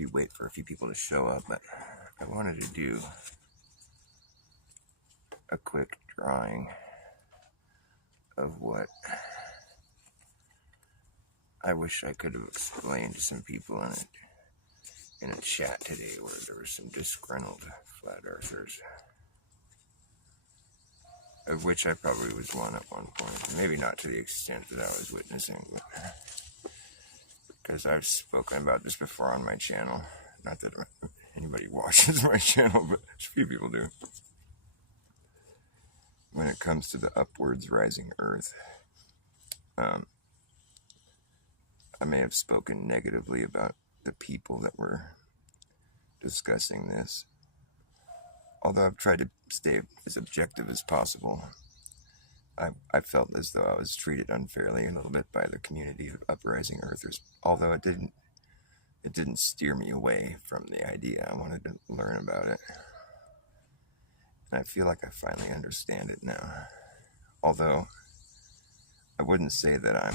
maybe wait for a few people to show up, but I wanted to do a quick drawing of what I wish I could have explained to some people in a chat today where there were some disgruntled flat earthers, of which I probably was one at one point. Maybe not to the extent that I was witnessing, but because I've spoken about this before on my channel. Not that anybody watches my channel, but a few people do. When it comes to the upwards rising earth, I may have spoken negatively about the people that were discussing this. Although I've tried to stay as objective as possible, I felt as though I was treated unfairly a little bit by the community of uprising earthers. Although it didn't steer me away from the idea. I wanted to learn about it. And I feel like I finally understand it now. Although I wouldn't say that I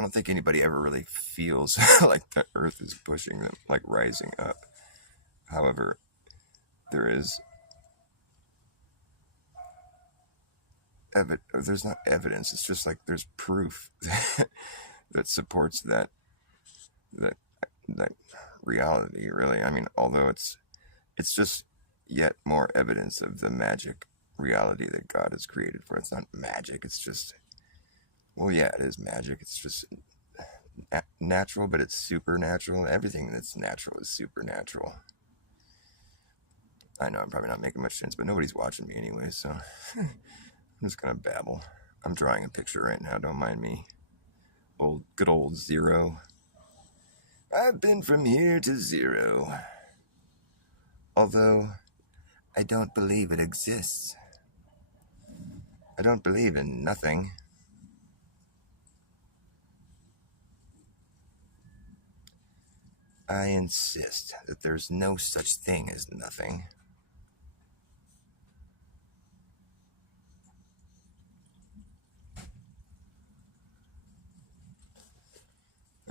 don't think anybody ever really feels like the earth is pushing them, like rising up. However, there's not evidence, it's just like there's proof that supports that reality, really. I mean, although it's just yet more evidence of the magic reality that God has created for it. It's not magic, it's just, well, yeah, it is magic. It's just natural, but it's supernatural. Everything that's natural is supernatural. I know I'm probably not making much sense, but nobody's watching me anyway, so I'm just gonna babble. I'm drawing a picture right now, don't mind me. Good old zero. I've been from here to zero. Although, I don't believe it exists. I don't believe in nothing. I insist that there's no such thing as nothing.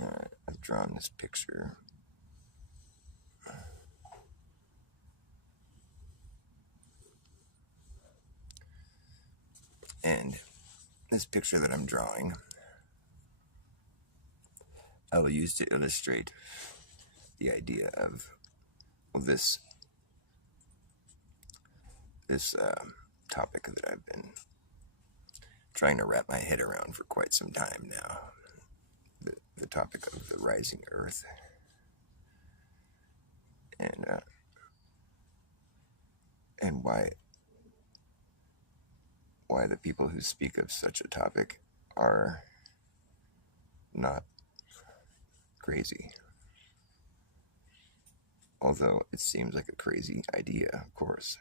Alright, I've drawn this picture. And this picture that I'm drawing, I will use to illustrate the idea of, well, this topic that I've been trying to wrap my head around for quite some time now. The topic of the rising earth. And why the people who speak of such a topic are not crazy. Although it seems like a crazy idea, of course.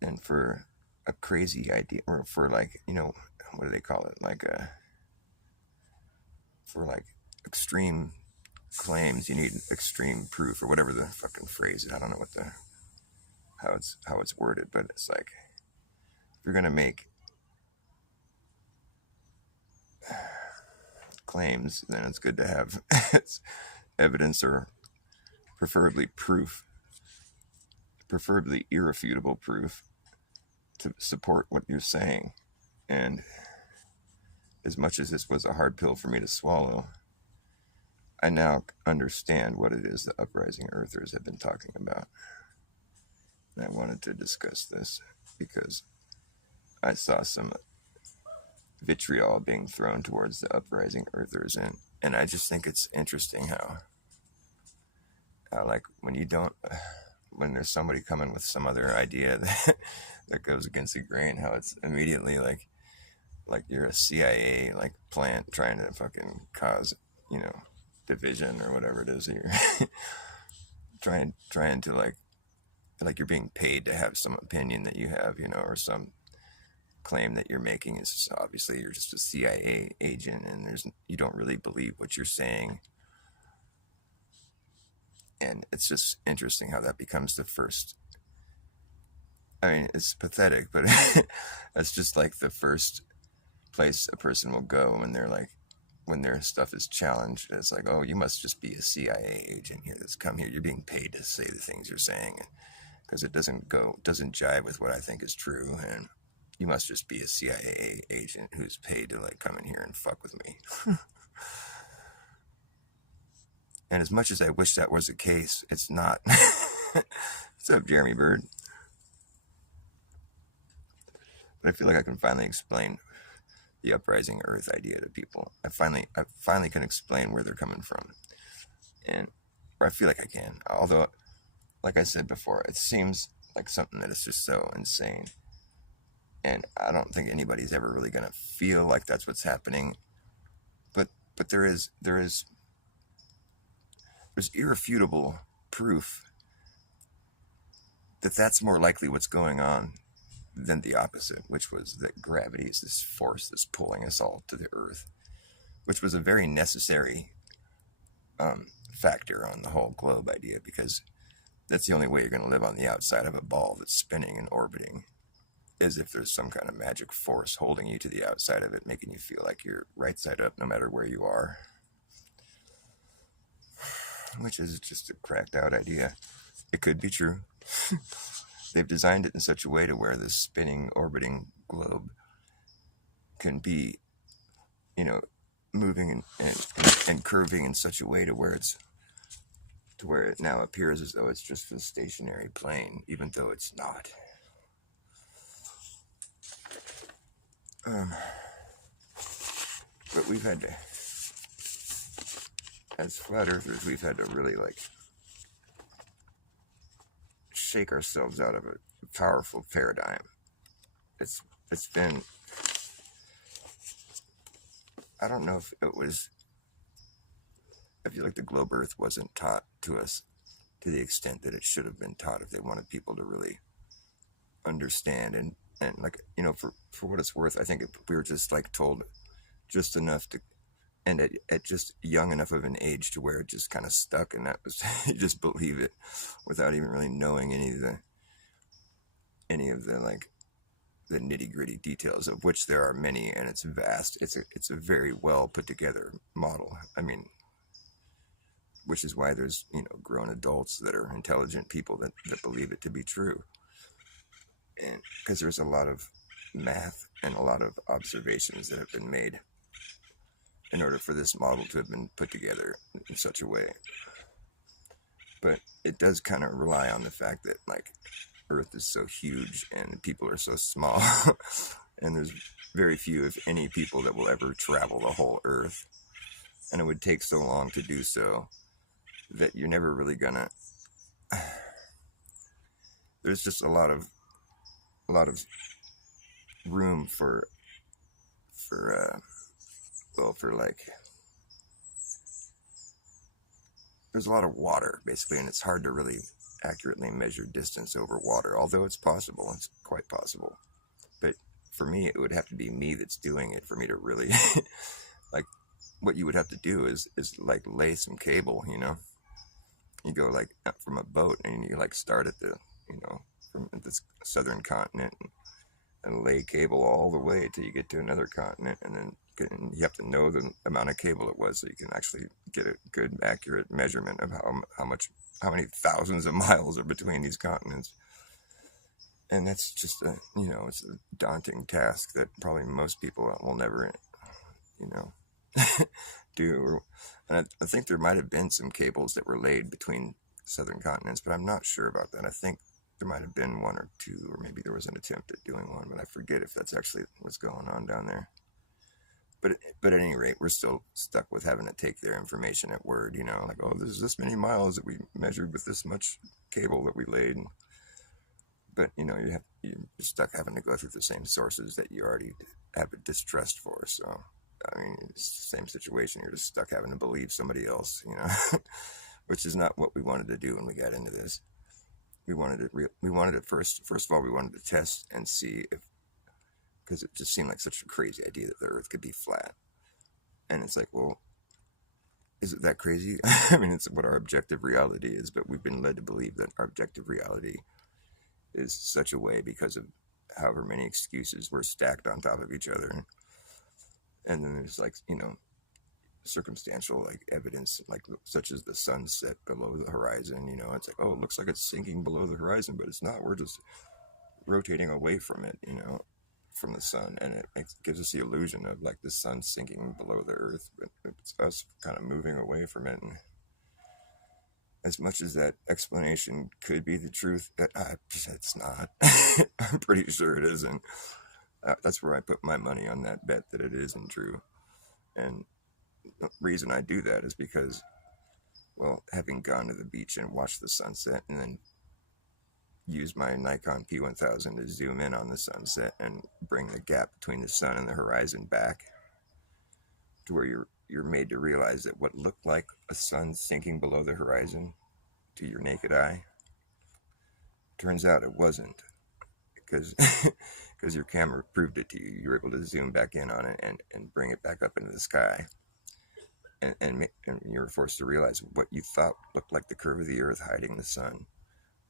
And for a crazy idea, or for like, what do they call it? For like extreme claims, you need extreme proof, or whatever the fucking phrase is. I don't know how it's worded, but it's like, if you're gonna make claims, then it's good to have evidence, or preferably proof, preferably irrefutable proof to support what you're saying. And as much as this was a hard pill for me to swallow, I now understand what it is the uprising earthers have been talking about. And I wanted to discuss this because I saw some vitriol being thrown towards the uprising earthers, and I just think it's interesting how like when there's somebody coming with some other idea that goes against the grain, how it's immediately like you're a CIA plant trying to fucking cause division or whatever it is here. trying to like you're being paid to have some opinion that you have, or some claim that you're making is obviously you're just a CIA agent, and you don't really believe what you're saying. And it's just interesting how that becomes the first. I mean, it's pathetic, but that's just like the first place a person will go when they're like, when their stuff is challenged. It's like, oh, you must just be a CIA agent here that's come here. You're being paid to say the things you're saying, because it doesn't jive with what I think is true, and you must just be a CIA agent who's paid to like come in here and fuck with me. And as much as I wish that was the case, it's not. What's up, Jeremy Bird? But I feel like I can finally explain the uprising Earth idea to people. I finally can explain where they're coming from, or I feel like I can. Although, like I said before, it seems like something that is just so insane, and I don't think anybody's ever really gonna feel like that's what's happening. But there's irrefutable proof that that's more likely what's going on than the opposite, which was that gravity is this force that's pulling us all to the Earth, which was a very necessary factor on the whole globe idea, because that's the only way you're going to live on the outside of a ball that's spinning and orbiting, is if there's some kind of magic force holding you to the outside of it, making you feel like you're right side up no matter where you are, which is just a cracked out idea. It could be true. They've designed it in such a way to where this spinning, orbiting globe can be, moving and curving in such a way to where it now appears as though it's just a stationary plane, even though it's not. But we've had to, as flat earthers, we've had to really shake ourselves out of a powerful paradigm. It's been, I don't know if it was, I feel like the globe Earth wasn't taught to us to the extent that it should have been taught if they wanted people to really understand. And for what it's worth, I think we were just told just enough to, and at just young enough of an age to where it just kind of stuck, and that was, you just believe it without even really knowing any of the the nitty-gritty details, of which there are many, and it's vast. It's a very well put together model. I mean, which is why there's grown adults that are intelligent people that believe it to be true, and because there's a lot of math and a lot of observations that have been made in order for this model to have been put together in such a way. But it does kind of rely on the fact that Earth is so huge and people are so small, and there's very few, if any, people that will ever travel the whole Earth, and it would take so long to do so that you're never really gonna. There's just a lot of room for there's a lot of water basically, and it's hard to really accurately measure distance over water, although it's possible. It's quite possible. But for me, it would have to be me that's doing it for me to really what you would have to do is lay some cable, you go from a boat, and you start at the from this southern continent, and lay cable all the way till you get to another continent, and then you have to know the amount of cable it was so you can actually get a good accurate measurement of how many thousands of miles are between these continents. And that's just it's a daunting task that probably most people will never do. And I think there might have been some cables that were laid between southern continents, but I'm not sure about that. I think there might have been one or two, or maybe there was an attempt at doing one, but I forget if that's actually what's going on down there. But at any rate, we're still stuck with having to take their information at word, oh, there's this many miles that we measured with this much cable that we laid. But, you're stuck having to go through the same sources that you already have a distrust for. So, I mean, it's the same situation. You're just stuck having to believe somebody else, which is not what we wanted to do when we got into this. We wanted it first of all, we wanted to test and see if, because it just seemed like such a crazy idea that the Earth could be flat. And it's well, is it that crazy? I mean, it's what our objective reality is, but we've been led to believe that our objective reality is such a way because of however many excuses were stacked on top of each other. And then there's like, circumstantial like evidence, like such as the sunset below the horizon. It's like, oh, it looks like it's sinking below the horizon, but it's not. We're just rotating away from it, from the sun, and it gives us the illusion of like the sun sinking below the earth, but it's us kind of moving away from it. And as much as that explanation could be the truth, it's not. I'm pretty sure it isn't. That's where I put my money on that bet, that it isn't true. And the reason I do that is because, well, having gone to the beach and watched the sunset and then use my Nikon P1000 to zoom in on the sunset and bring the gap between the sun and the horizon back to where you're made to realize that what looked like a sun sinking below the horizon to your naked eye, turns out it wasn't, because because your camera proved it to you. You were able to zoom back in on it and bring it back up into the sky, and you were forced to realize what you thought looked like the curve of the earth hiding the sun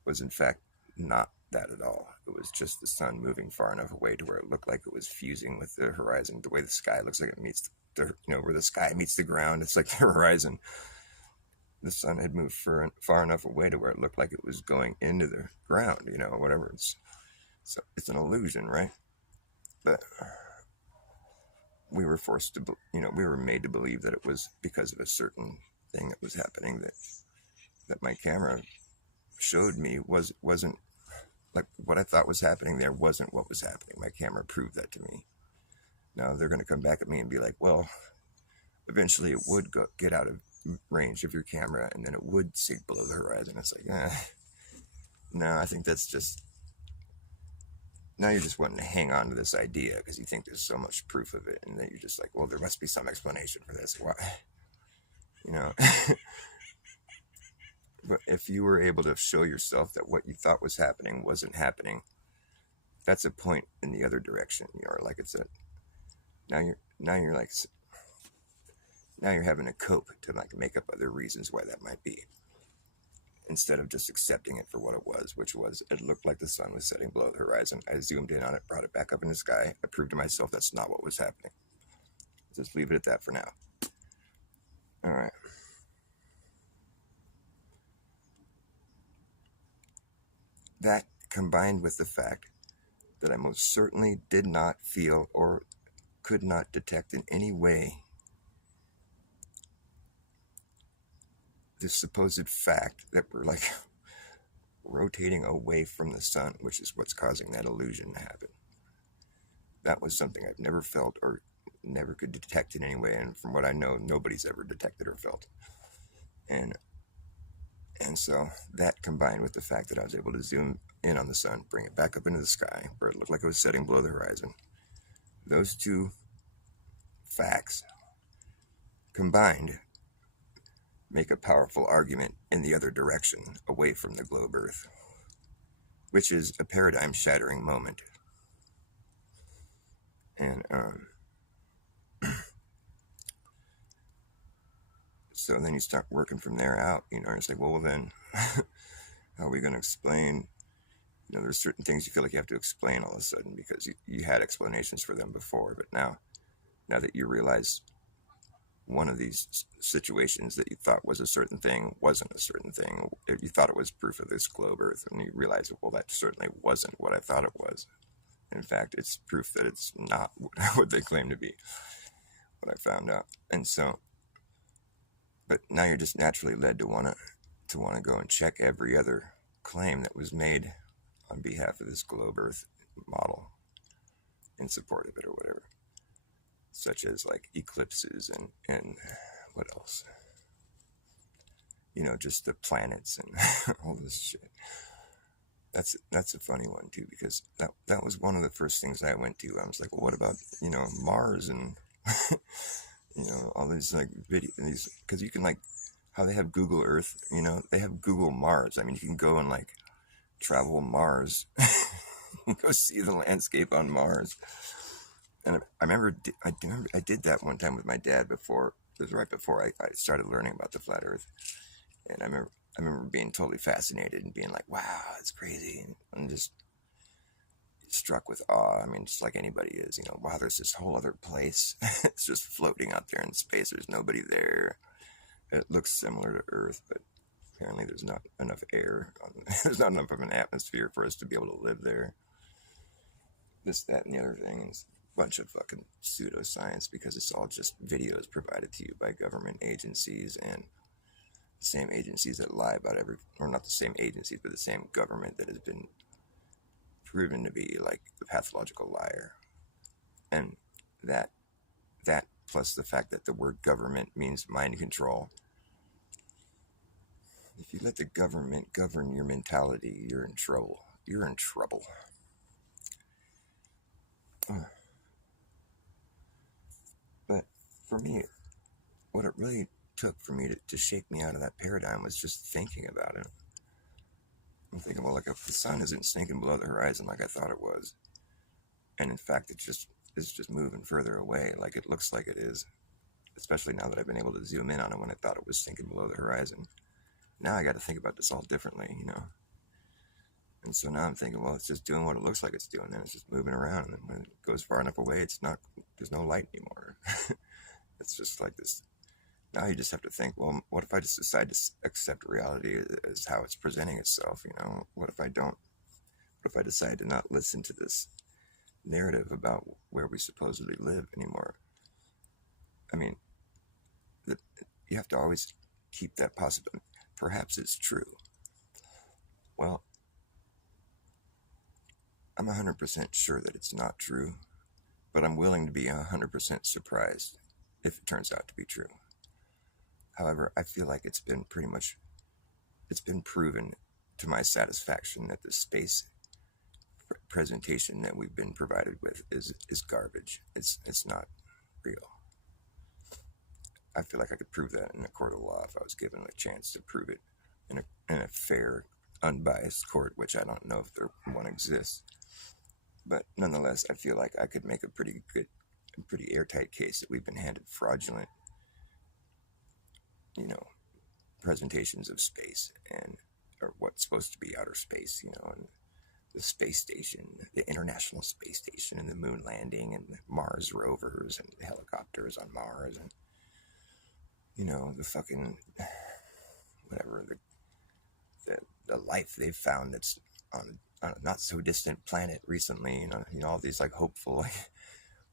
was in fact not that at all. It was just the sun moving far enough away to where it looked like it was fusing with the horizon, the way the sky looks like it meets where the sky meets the ground. It's like the horizon. The sun had moved far enough away to where it looked like it was going into the ground, whatever. So it's an illusion, right? But we were forced to, we were made to believe that it was because of a certain thing that was happening that my camera showed me wasn't like what I thought was happening there wasn't what was happening. My camera proved that to me. Now they're going to come back at me and be like, well, eventually it would get out of range of your camera and then it would sink below the horizon. It's like, no, I think that's just, now you're just wanting to hang on to this idea because you think there's so much proof of it, and then you're just like, well, there must be some explanation for this. Why? But if you were able to show yourself that what you thought was happening wasn't happening, that's a point in the other direction. Like it's now you're like, now you're having to cope to like make up other reasons why that might be, instead of just accepting it for what it was, which was, it looked like the sun was setting below the horizon. I zoomed in on it, brought it back up in the sky. I proved to myself that's not what was happening. Just leave it at that for now. All right. That, combined with the fact that I most certainly did not feel or could not detect in any way the supposed fact that we're like rotating away from the sun, which is what's causing that illusion to happen. That was something I've never felt or never could detect in any way, and from what I know, nobody's ever detected or felt. And so that, combined with the fact that I was able to zoom in on the sun, bring it back up into the sky where it looked like it was setting below the horizon, those two facts combined make a powerful argument in the other direction, away from the globe Earth, which is a paradigm-shattering moment. And so then you start working from there out, and it's like, well then, how are we going to explain? There's certain things you feel like you have to explain all of a sudden because you had explanations for them before, but now that you realize one of these situations that you thought was a certain thing wasn't a certain thing, you thought it was proof of this globe Earth, and you realize, well, that certainly wasn't what I thought it was. In fact, it's proof that it's not what they claim to be, what I found out. And so, but now you're just naturally led to want to go and check every other claim that was made on behalf of this globe Earth model in support of it or whatever, such as like eclipses and what else, just the planets and all this shit. That's a funny one too, because that was one of the first things I went to. I was like, well, what about Mars and all these like these, because you can, like, how they have Google Earth, they have Google Mars. I mean, you can go and like travel Mars, go see the landscape on Mars. And I remember I did that one time with my dad before. It was right before I started learning about the flat Earth, and I remember being totally fascinated and being like, wow, it's crazy, and just struck with awe. I mean, just like anybody is, wow, there's this whole other place. It's just floating out there in space. There's nobody there. It looks similar to Earth, but apparently there's not enough air. There's not enough of an atmosphere for us to be able to live there. This, that, and the other thing. It's a bunch of fucking pseudoscience because it's all just videos provided to you by government agencies and the same agencies that lie about or not the same agencies, but the same government that has been proven to be like the pathological liar. And that plus the fact that the word government means mind control. If you let the government govern your mentality, you're in trouble. You're in trouble. But for me, what it really took for me to shake me out of that paradigm was just thinking about it. I'm thinking, well, like if the sun isn't sinking below the horizon like I thought it was, and in fact it's just moving further away, like it looks like it is, especially now that I've been able to zoom in on it when I thought it was sinking below the horizon. Now I got to think about this all differently, And so now I'm thinking, well, it's just doing what it looks like it's doing, and it's just moving around, and when it goes far enough away, there's no light anymore. It's just like this. Now you just have to think, well, what if I just decide to accept reality as how it's presenting itself, What if I don't? What if I decide to not listen to this narrative about where we supposedly live anymore? I mean, you have to always keep that possibility. Perhaps it's true. Well, I'm 100% sure that it's not true, but I'm willing to be 100% surprised if it turns out to be true. However, I feel like it's been proven to my satisfaction that the space presentation that we've been provided with is garbage. It's not real. I feel like I could prove that in a court of law if I was given a chance to prove it in a fair, unbiased court, which I don't know if one exists. But nonetheless, I feel like I could make a pretty airtight case that we've been handed fraudulent, presentations of space or what's supposed to be outer space, and the space station, the International Space Station, and the moon landing, and the Mars rovers, and the helicopters on Mars, and the fucking whatever the life they've found that's on a not so distant planet recently. All these like hopeful, like,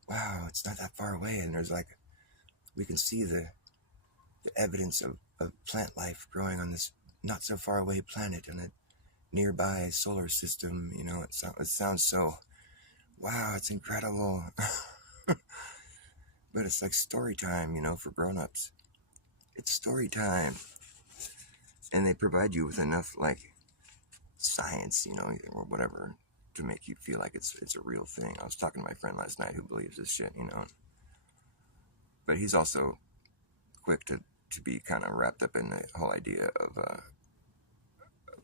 wow, it's not that far away, and there's like we can see the evidence of plant life growing on this not so far away planet in a nearby solar system. It sounds so, wow, it's incredible. But it's like story time, for grown-ups. It's story time. And they provide you with enough like science, or whatever, to make you feel like it's a real thing. I was talking to my friend last night who believes this shit, But he's also quick to be kind of wrapped up in the whole idea of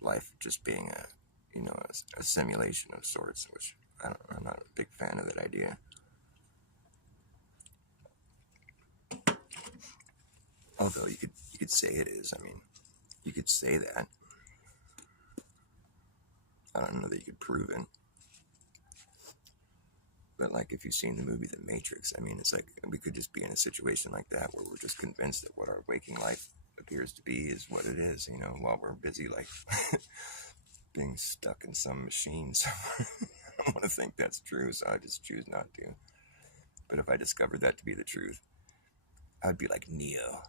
life just being a simulation of sorts, which I'm not a big fan of that idea. Although you could say it is. I mean, you could say that. I don't know that you could prove it. But like if you've seen the movie The Matrix, I mean, it's like we could just be in a situation like that where we're just convinced that what our waking life appears to be is what it is, while we're busy like being stuck in some machine somewhere. I don't want to think that's true, so I just choose not to. But if I discovered that to be the truth, I'd be like Neo.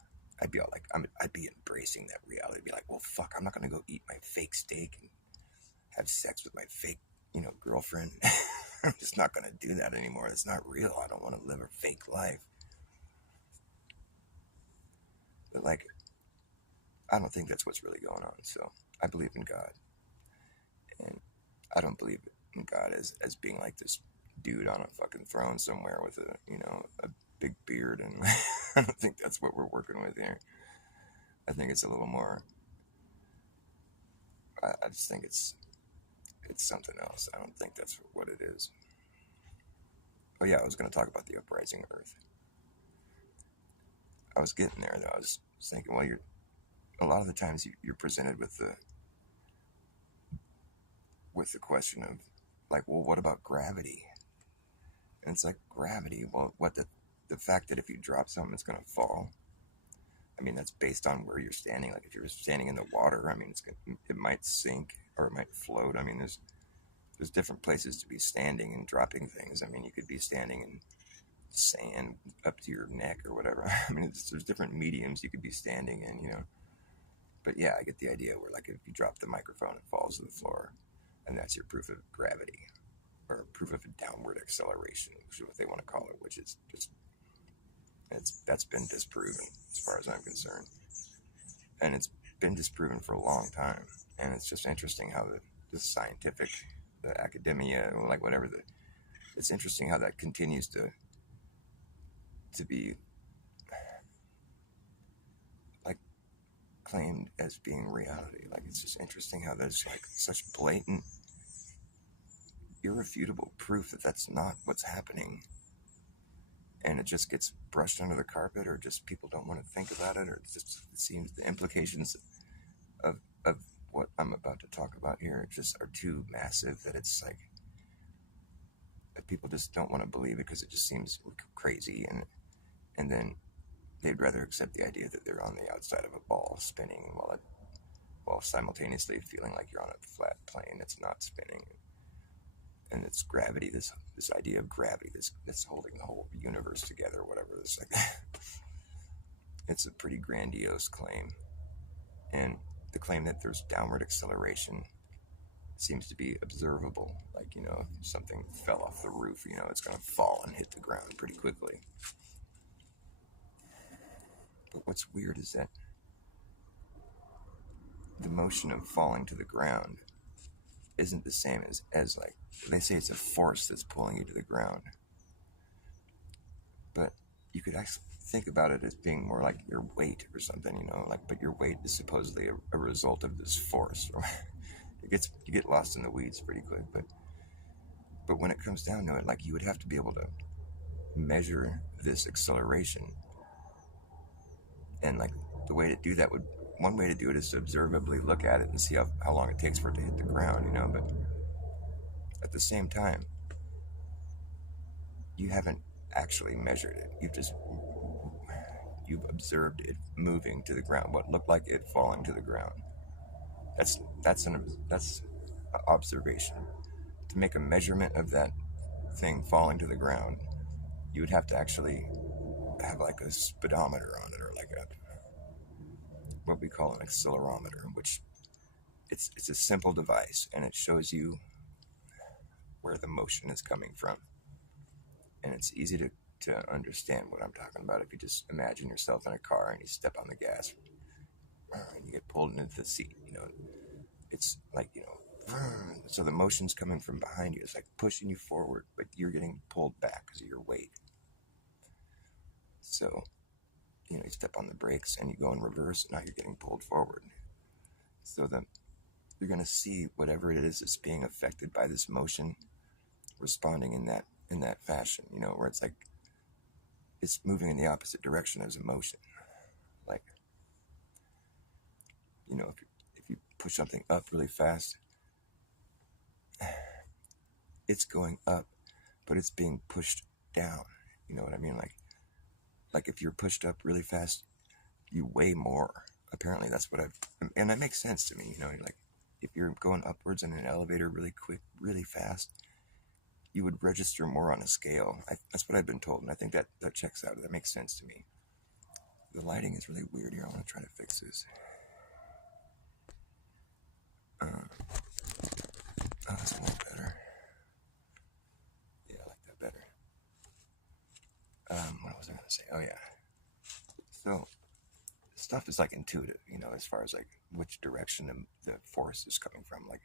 I'd be all like, I'd be embracing that reality. I'd be like, well, fuck, I'm not gonna go eat my fake steak and have sex with my fake, girlfriend. I'm just not gonna do that anymore. It's not real. I don't want to live a fake life. But like, I don't think that's what's really going on. So I believe in God, and I don't believe in God as being like this dude on a fucking throne somewhere with a big beard, and I don't think that's what we're working with here. I think it's a little more. I just think it's something else. I don't think that's what it is. Oh yeah, I was going to talk about the uprising Earth. I was getting there though. I was thinking, well, a lot of the times you're presented with the question of like, well, what about gravity? And it's like, gravity, well, what the fact that if you drop something, it's going to fall. I mean, that's based on where you're standing. Like, if you're standing in the water, I mean, it might sink or it might float. I mean, there's different places to be standing and dropping things. I mean, you could be standing in sand up to your neck or whatever. I mean, there's different mediums you could be standing in, you know. But yeah, I get the idea where, like, if you drop the microphone, it falls to the floor, and that's your proof of gravity or proof of a downward acceleration, which is what they want to call it, which is just that's been disproven as far as I'm concerned, and it's been disproven for a long time. And it's just interesting how the scientific, the academia, like whatever it's interesting how that continues to be like claimed as being reality. Like, it's just interesting how there's like such blatant, irrefutable proof that that's not what's happening, and it just gets brushed under the carpet, or just people don't want to think about it, or it seems the implications of what I'm about to talk about here just are too massive that it's like that people just don't want to believe it because it just seems crazy, and then they'd rather accept the idea that they're on the outside of a ball spinning while simultaneously feeling like you're on a flat plane that's not spinning. And it's gravity, this idea of gravity that's holding the whole universe together, or whatever. It's like it's a pretty grandiose claim, and the claim that there's downward acceleration seems to be observable. Like, you know, if something fell off the roof, you know, it's going to fall and hit the ground pretty quickly. But what's weird is that the motion of falling to the ground isn't the same as like, they say it's a force that's pulling you to the ground. But you could actually think about it as being more like your weight or something, you know, like, but your weight is supposedly a result of this force. You get lost in the weeds pretty quick, but when it comes down to it, like, you would have to be able to measure this acceleration, and like the way to do that would one way to do it is to observably look at it and see how long it takes for it to hit the ground, you know. But at the same time, you haven't actually measured it. You've observed it moving to the ground, what looked like it falling to the ground. That's an observation. To make a measurement of that thing falling to the ground, you would have to actually have like a speedometer on it, or like what we call an accelerometer, which it's a simple device, and it shows you where the motion is coming from, and it's easy to understand what I'm talking about if you just imagine yourself in a car and you step on the gas and you get pulled into the seat. You know, it's like, you know, so the motion's coming from behind you. It's like pushing you forward, but you're getting pulled back because of your weight. So, you know, you step on the brakes and you go in reverse, now you're getting pulled forward. So you're going to see whatever it is that's being affected by this motion responding in that fashion, you know, where it's like it's moving in the opposite direction as a motion. Like, you know, if you push something up really fast, it's going up, but it's being pushed down. You know what I mean? Like if you're pushed up really fast, you weigh more. Apparently, that's what and that makes sense to me. You know, like if you're going upwards in an elevator really quick, really fast, you would register more on a scale. That's what I've been told, and I think that checks out. That makes sense to me. The lighting is really weird here. I want to try to fix this. Oh, that's a little better. Yeah, I like that better. What was I going to say? Oh, yeah. So, stuff is like intuitive, you know, as far as like which direction the force is coming from. Like,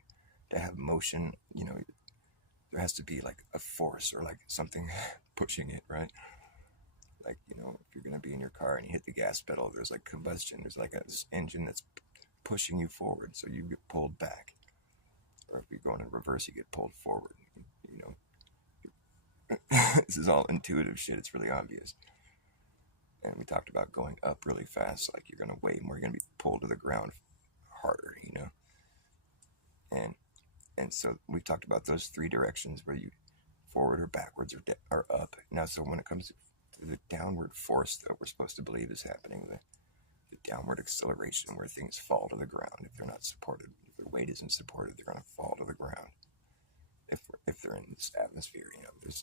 to have motion, you know, there has to be like a force or like something pushing it, right? Like, you know, if you're going to be in your car and you hit the gas pedal, there's like combustion. There's like this engine that's pushing you forward, so you get pulled back. Or if you're going in reverse, you get pulled forward. You know, this is all intuitive shit. It's really obvious. And we talked about going up really fast, like you're going to weigh more. You're going to be pulled to the ground harder, you know. And And so we talked about those three directions where you forward or backwards or up. Now, so when it comes to the downward force that we're supposed to believe is happening, the downward acceleration where things fall to the ground if they're not supported, if their weight isn't supported, they're going to fall to the ground. If they're in this atmosphere,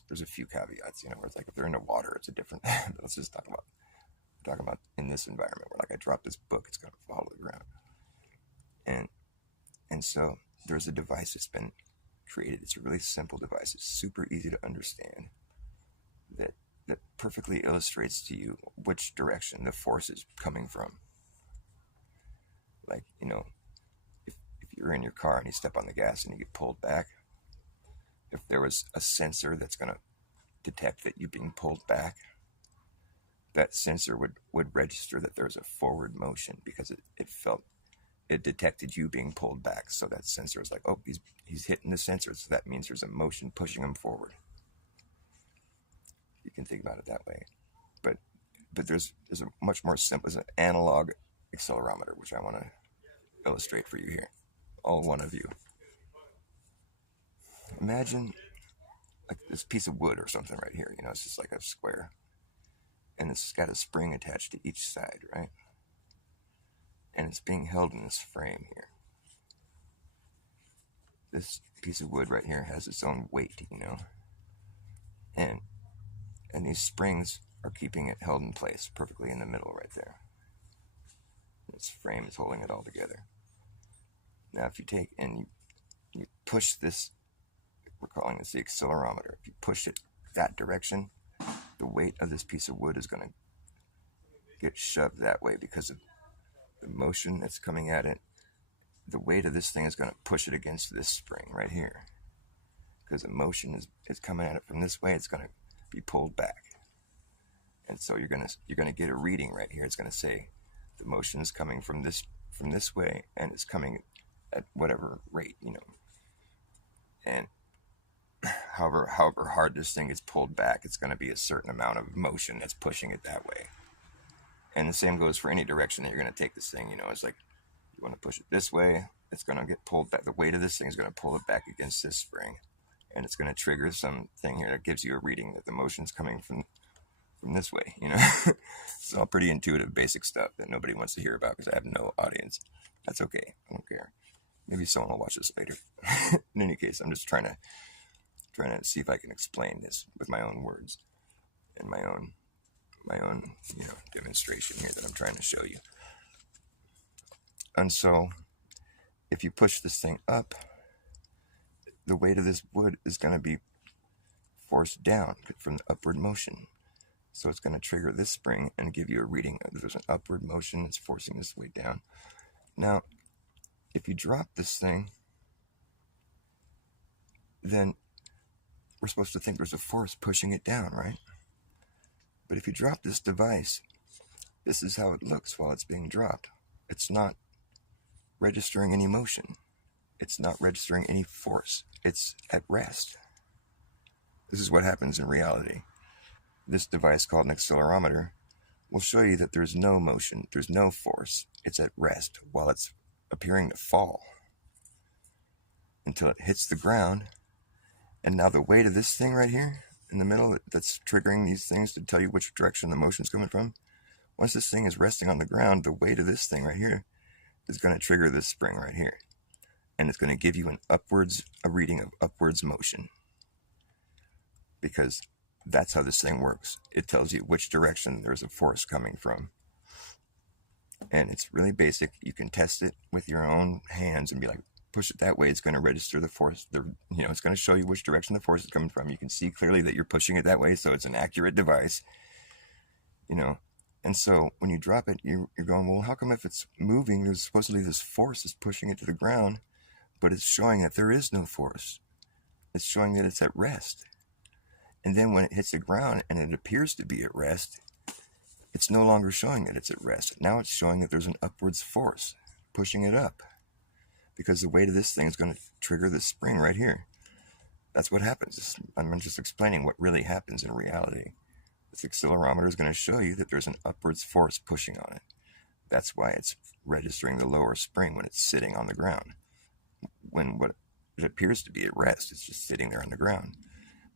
there's a few caveats, where it's like if they're in the water, it's a different. Let's just talk about in this environment where, like, I drop this book, it's going to fall to the ground, and so there's a device that's been created. It's a really simple device. It's super easy to understand. That perfectly illustrates to you which direction the force is coming from. Like, if you're in your car and you step on the gas and you get pulled back, if there was a sensor that's going to detect that you're being pulled back, that sensor would register that there's a forward motion because it detected you being pulled back. So that sensor is like, oh, he's hitting the sensor, so that means there's a motion pushing him forward. You can think about it that way. But there's a much more simple, it's an analog accelerometer, which I want to illustrate for you here. All one of you. Imagine like this piece of wood or something right here. It's just like a square. And it's got a spring attached to each side, right? And it's being held in this frame here. This piece of wood right here has its own weight, And these springs are keeping it held in place perfectly in the middle right there. This frame is holding it all together. Now, if you take and you push this, we're calling this the accelerometer. If you push it that direction, the weight of this piece of wood is going to get shoved that way because of the motion that's coming at it. The weight of this thing is going to push it against this spring right here. Because the motion is coming at it from this way, it's going to be pulled back. And so you're gonna get a reading right here. It's going to say the motion is coming from this way, and it's coming at whatever rate, And however hard this thing is pulled back, it's going to be a certain amount of motion that's pushing it that way. And the same goes for any direction that you're going to take this thing. It's like you want to push it this way, it's going to get pulled back. The weight of this thing is going to pull it back against this spring, and it's going to trigger something here that gives you a reading that the motion's coming from this way. It's all pretty intuitive, basic stuff that nobody wants to hear about because I have no audience. That's okay. I don't care. Maybe someone will watch this later. In any case, I'm just trying to see if I can explain this with my own words and my own demonstration here that I'm trying to show you. And so, if you push this thing up, the weight of this wood is going to be forced down from the upward motion. So it's going to trigger this spring and give you a reading. There's an upward motion that's forcing this weight down. Now, if you drop this thing, then we're supposed to think there's a force pushing it down, right? But if you drop this device, this is how it looks while it's being dropped. It's not registering any motion. It's not registering any force. It's at rest. This is what happens in reality. This device called an accelerometer will show you that there's no motion, there's no force. It's at rest while it's appearing to fall until it hits the ground. And now the weight of this thing right here in the middle that's triggering these things to tell you which direction the motion's coming from, once this thing is resting on the ground, the weight of this thing right here is going to trigger this spring right here. And it's going to give you a reading of upwards motion. Because that's how this thing works. It tells you which direction there's a force coming from. And it's really basic. You can test it with your own hands and be like, push it that way. It's going to register the force. It's going to show you which direction the force is coming from. You can see clearly that you're pushing it that way. So it's an accurate device. And so when you drop it, you're going, well, how come if it's moving, there's supposedly this force is pushing it to the ground, but it's showing that there is no force. It's showing that it's at rest. And then when it hits the ground and it appears to be at rest, it's no longer showing that it's at rest. Now it's showing that there's an upwards force pushing it up because the weight of this thing is going to trigger this spring right here. That's what happens. I'm just explaining what really happens in reality. This accelerometer is going to show you that there's an upwards force pushing on it. That's why it's registering the lower spring when it's sitting on the ground. When what it appears to be at rest. It's just sitting there on the ground.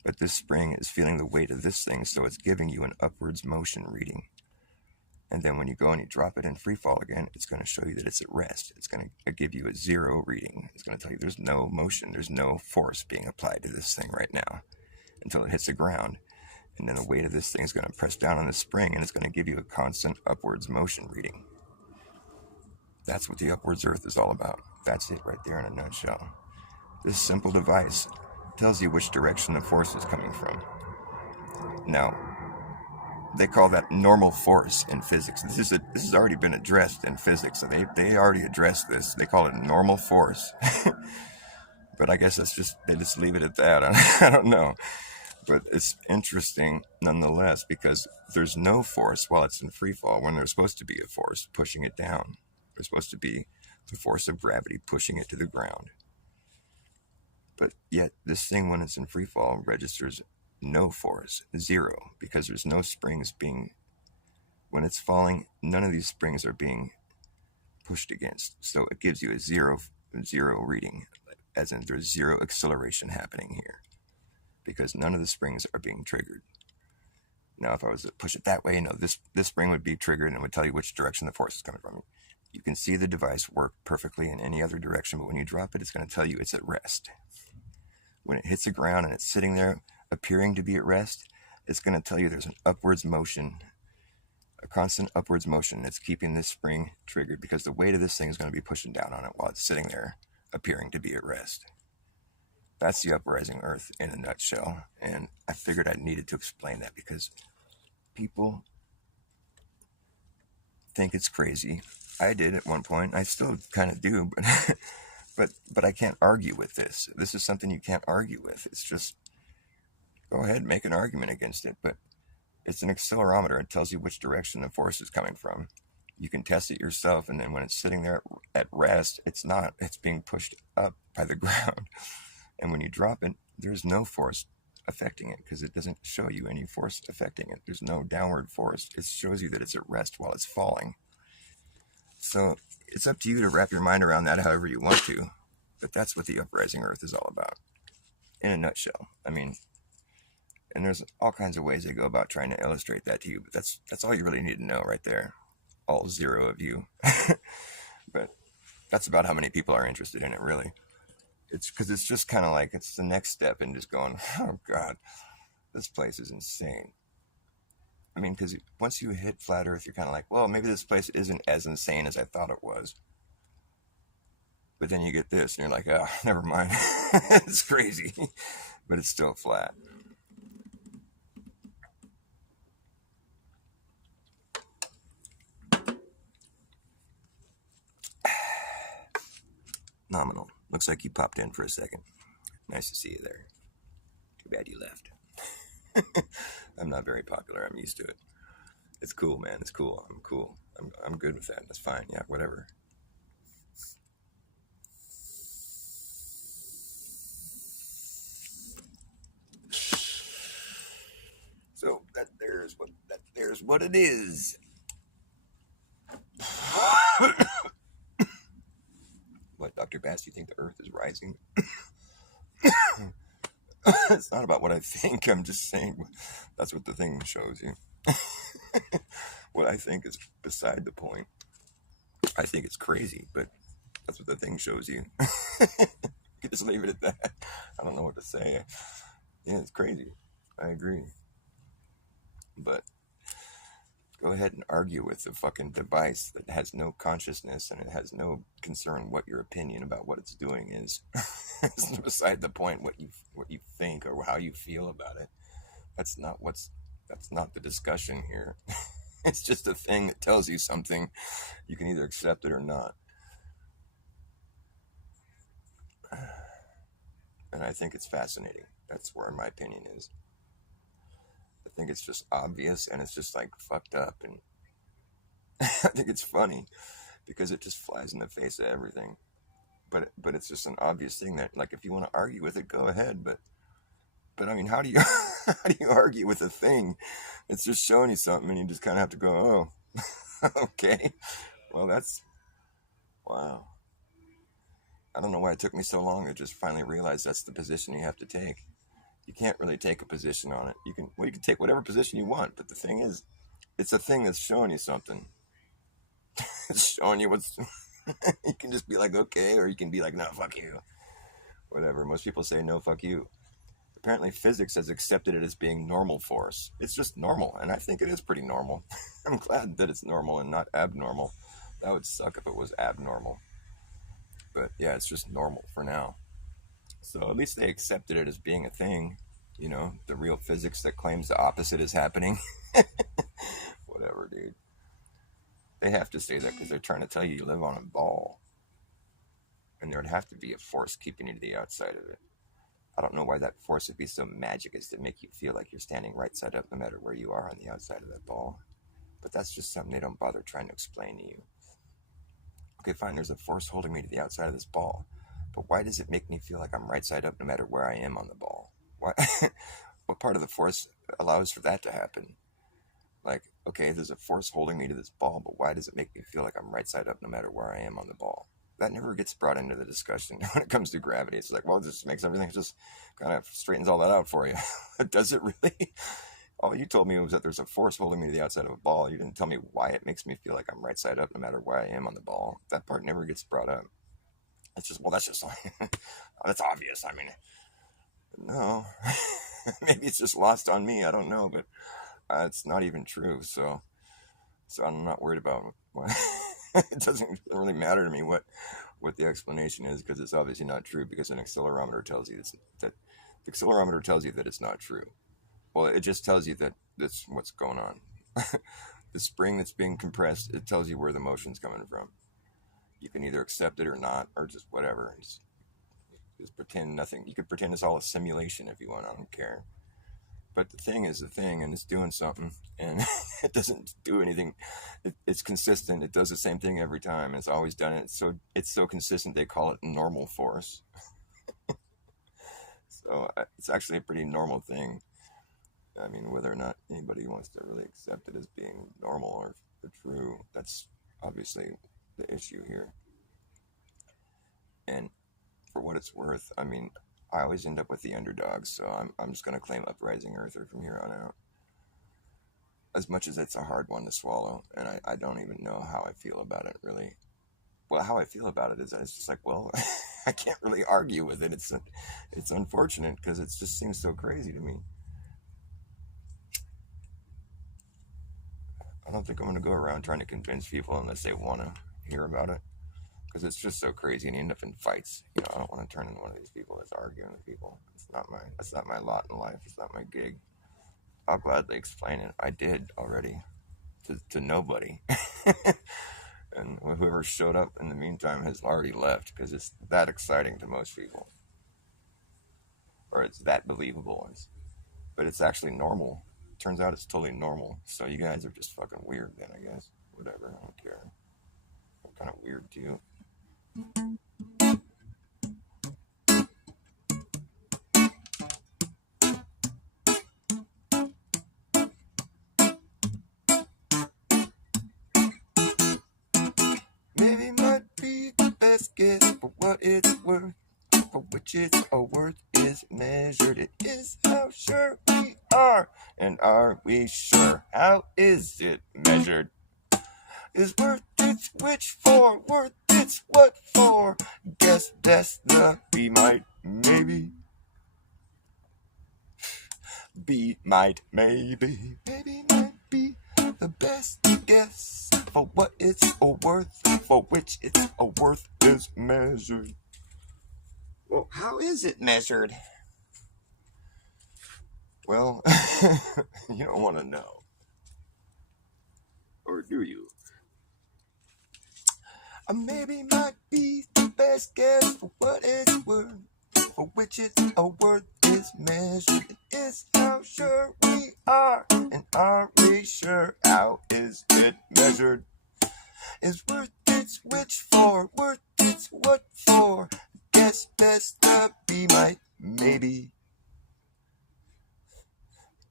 But this spring is feeling the weight of this thing, so it's giving you an upwards motion reading. And then when you go and you drop it in free fall again, it's going to show you that it's at rest. It's going to give you a 0 reading. It's going to tell you there's no motion, there's no force being applied to this thing right now until it hits the ground. And then the weight of this thing is going to press down on the spring, and it's going to give you a constant upwards motion reading. That's what the upwards earth is all about. That's it right there in a nutshell. This simple device tells you which direction the force is coming from. Now, they call that normal force in physics. This has already been addressed in physics. So they already addressed this. They call it normal force. But I guess they just leave it at that. I don't know. But it's interesting nonetheless, because there's no force while it's in free fall when there's supposed to be a force pushing it down. There's supposed to be the force of gravity pushing it to the ground. But yet this thing, when it's in free fall, registers no force, 0, because there's no springs being, when it's falling, none of these springs are being pushed against. So it gives you a zero reading, as in there's 0 acceleration happening here, because none of the springs are being triggered. Now, if I was to push it that way, this spring would be triggered and it would tell you which direction the force is coming from. You can see the device work perfectly in any other direction, but when you drop it, it's going to tell you it's at rest. When it hits the ground and it's sitting there appearing to be at rest, it's going to tell you there's an upwards motion, a constant upwards motion that's keeping this spring triggered, because the weight of this thing is going to be pushing down on it while it's sitting there appearing to be at rest. That's the uprising earth in a nutshell. And I figured I needed to explain that because people think it's crazy. I did at one point. I still kind of do, but I can't argue with this. This is something you can't argue with. It's just, go ahead, make an argument against it. But it's an accelerometer. It tells you which direction the force is coming from. You can test it yourself, and then when it's sitting there at rest, it's not. It's being pushed up by the ground. And when you drop it, there's no force affecting it, because it doesn't show you any force affecting it. There's no downward force. It shows you that it's at rest while it's falling. So it's up to you to wrap your mind around that however you want to. But that's what the uprising earth is all about, in a nutshell. I mean, and there's all kinds of ways they go about trying to illustrate that to you. But that's all you really need to know right there. All 0 of you. But that's about how many people are interested in it, really. It's because it's just kind of like, it's the next step in just going, oh God, this place is insane. I mean, because once you hit flat earth, you're kind of like, well, maybe this place isn't as insane as I thought it was. But then you get this, and you're like, oh, never mind. It's crazy. But it's still flat. Nominal. Looks like you popped in for a second. Nice to see you there. Too bad you left. I'm not very popular. I'm used to it. It's cool, man. It's cool. I'm cool. I'm good with that. That's fine. Yeah, whatever. So there's what it is. What, Dr. Bass, you think the earth is rising? It's not about what I think. I'm just saying that's what the thing shows you. What I think is beside the point. I think it's crazy, but that's what the thing shows you. You just leave it at that. I don't know what to say. Yeah, it's crazy. I agree. But go ahead and argue with the fucking device that has no consciousness, and it has no concern what your opinion about what it's doing is. It's beside the point what you think or how you feel about it. That's not the discussion here. It's just a thing that tells you something. You can either accept it or not. And I think it's fascinating. That's where my opinion is. I think it's just obvious, and it's just like fucked up, and I think it's funny because it just flies in the face of everything. But it's just an obvious thing that, like, if you want to argue with it, go ahead. But I mean, how do you how do you argue with a thing that's just showing you something, and you just kind of have to go, oh, okay, well, that's wow. I don't know why it took me so long to just finally realize that's the position you have to take. You can't really take a position on it. You can take whatever position you want, but the thing is, it's a thing that's showing you something. It's showing you what's. You can just be like, okay, or you can be like, no, fuck you. Whatever. Most people say, no, fuck you. Apparently, physics has accepted it as being normal for us. It's just normal, and I think it is pretty normal. I'm glad that it's normal and not abnormal. That would suck if it was abnormal. But yeah, it's just normal for now. So at least they accepted it as being a thing. You know, the real physics that claims the opposite is happening. Whatever, dude. They have to say that because they're trying to tell you live on a ball. And there would have to be a force keeping you to the outside of it. I don't know why that force would be so magic as to make you feel like you're standing right side up no matter where you are on the outside of that ball. But that's just something they don't bother trying to explain to you. Okay, fine, there's a force holding me to the outside of this ball. But why does it make me feel like I'm right side up no matter where I am on the ball? Why? What part of the force allows for that to happen? Like, okay, there's a force holding me to this ball, but why does it make me feel like I'm right side up no matter where I am on the ball? That never gets brought into the discussion when it comes to gravity. It's like, well, it just makes everything, just kind of straightens all that out for you. Does it really? All you told me was that there's a force holding me to the outside of a ball. You didn't tell me why it makes me feel like I'm right side up no matter where I am on the ball. That part never gets brought up. It's just, well, that's just, that's obvious. I mean, no. Maybe it's just lost on me. I don't know, but it's not even true. So I'm not worried about what. It doesn't really matter to me what the explanation is, because it's obviously not true, because an accelerometer tells you that the accelerometer tells you that it's not true. Well, it just tells you that that's what's going on. The spring that's being compressed, it tells you where the motion's coming from. You can either accept it or not, or just whatever. Just pretend nothing. You could pretend it's all a simulation if you want. I don't care. But the thing is the thing, and it's doing something, and it doesn't do anything. It's consistent. It does the same thing every time. It's always done it. It's so consistent they call it normal force. So it's actually a pretty normal thing. I mean, whether or not anybody wants to really accept it as being normal or true, that's obviously the issue here. And for what it's worth, I mean, I always end up with the underdog, so I'm just going to claim Uprising Earther from here on out. As much as it's a hard one to swallow, and I don't even know how I feel about it, really. Well, how I feel about it is it's just like, well, I can't really argue with it. It's unfortunate, because it just seems so crazy to me. I don't think I'm going to go around trying to convince people unless they want to hear about it, because it's just so crazy, and you end up in fights. You know, I don't want to turn into one of these people that's arguing with people. That's not my lot in life. It's not my gig. I'll gladly explain it. I did already to nobody. And whoever showed up in the meantime has already left, because it's that exciting to most people. Or it's that believable. But it's actually normal. Turns out it's totally normal. So you guys are just fucking weird then, I guess. Whatever, I don't care. I'm kind of weird to you. Maybe might be the best guess for what it's worth, for which its worth is measured. It is how sure we are, and are we sure? How is it measured? Is worth its which for, worth its what for? Guess that's the be might maybe. Be might maybe. Maybe might be the best guess for what it's worth, for which its worth is measured. Well, how is it measured? Well, you don't want to know. Or do you? Maybe might be the best guess for what it's worth, for which its worth is measured. It is how sure we are, and are we sure? How is it measured? Is worth its which for, worth its what for? Guess best the be might maybe.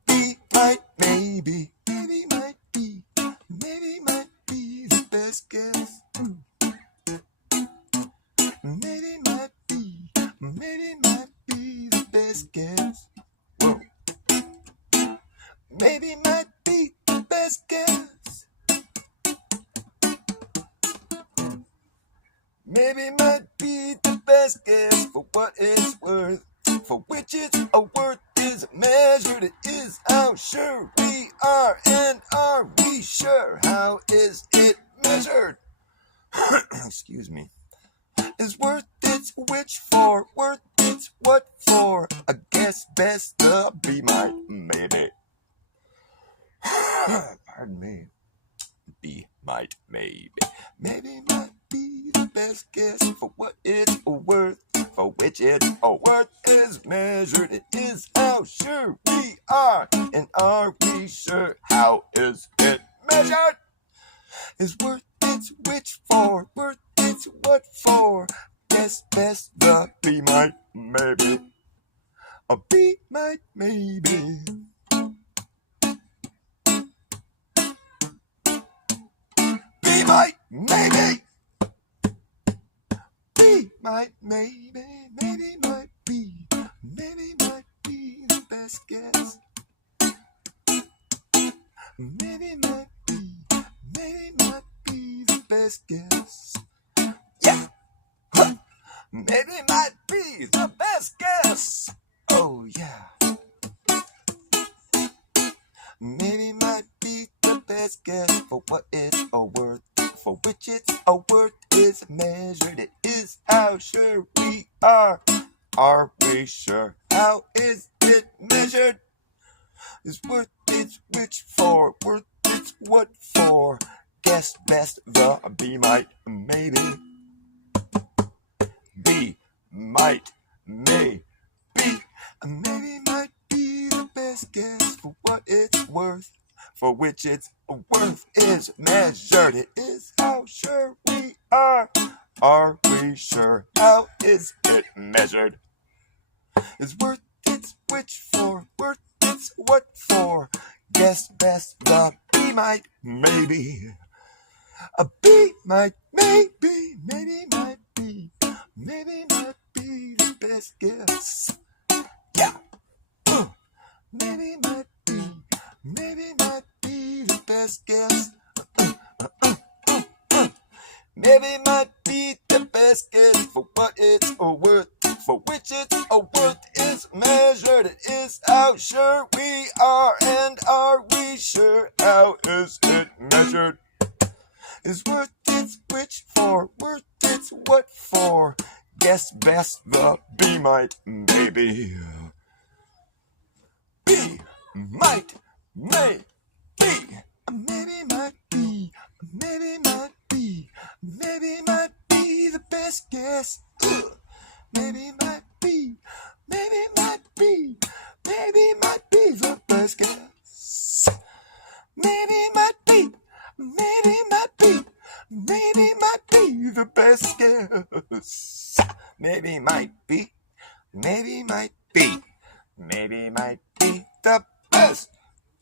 Be might maybe. Maybe might be. Maybe might be the best guess. maybe might be the best guess. Whoa. Maybe might be the best guess. Maybe might be the best guess for what it's worth. For which its a worth is measured. It is how sure we are, and are we sure how is it measured? Excuse me. Is worth its which for, worth its what for? I guess best the be might maybe. Pardon me. Be might maybe. Maybe might be the best guess for what it's worth. For which its worth is measured. It is how sure we are, and are we sure how is it measured? Is worth its which for, worth its what for? Guess best the be might maybe. A be might maybe. Be might maybe. Be might maybe. Maybe might be. Maybe might be the best guess. Maybe might be. Maybe might be the best guess. Yeah. Huh. Maybe might be the best guess. Oh yeah. Maybe might be the best guess for what it's worth. For which its worth is measured. It is how sure we are. Are we sure? How is it measured? Is worth its which for, worth its what for? Guess best the be might maybe. Be might may be. Maybe might be the best guess for what it's worth. For which its worth is measured. It is how sure we are. Are we sure? How is it measured? Is worth its which for, worth its what for? Guess best the be might maybe. A be might maybe, maybe might be, maybe might be the best guess. Yeah. Maybe might be, maybe might be the best guess. Maybe might be the best guess for what it's worth. For which its worth is measured. It is how sure we are, and are we sure how is it measured? Is worth its which for, worth its what for? Guess best the be might maybe. Be might may be. Maybe might be. Maybe might be. Maybe might be the best guess. Maybe might be. Maybe might be. Maybe might be the best guess. Maybe might be. Maybe might be. Maybe might be the best guess. Maybe might be. Maybe might be. Maybe might be the best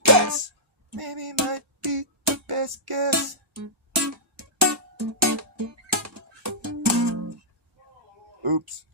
guess. Maybe might be the best guess. Oops.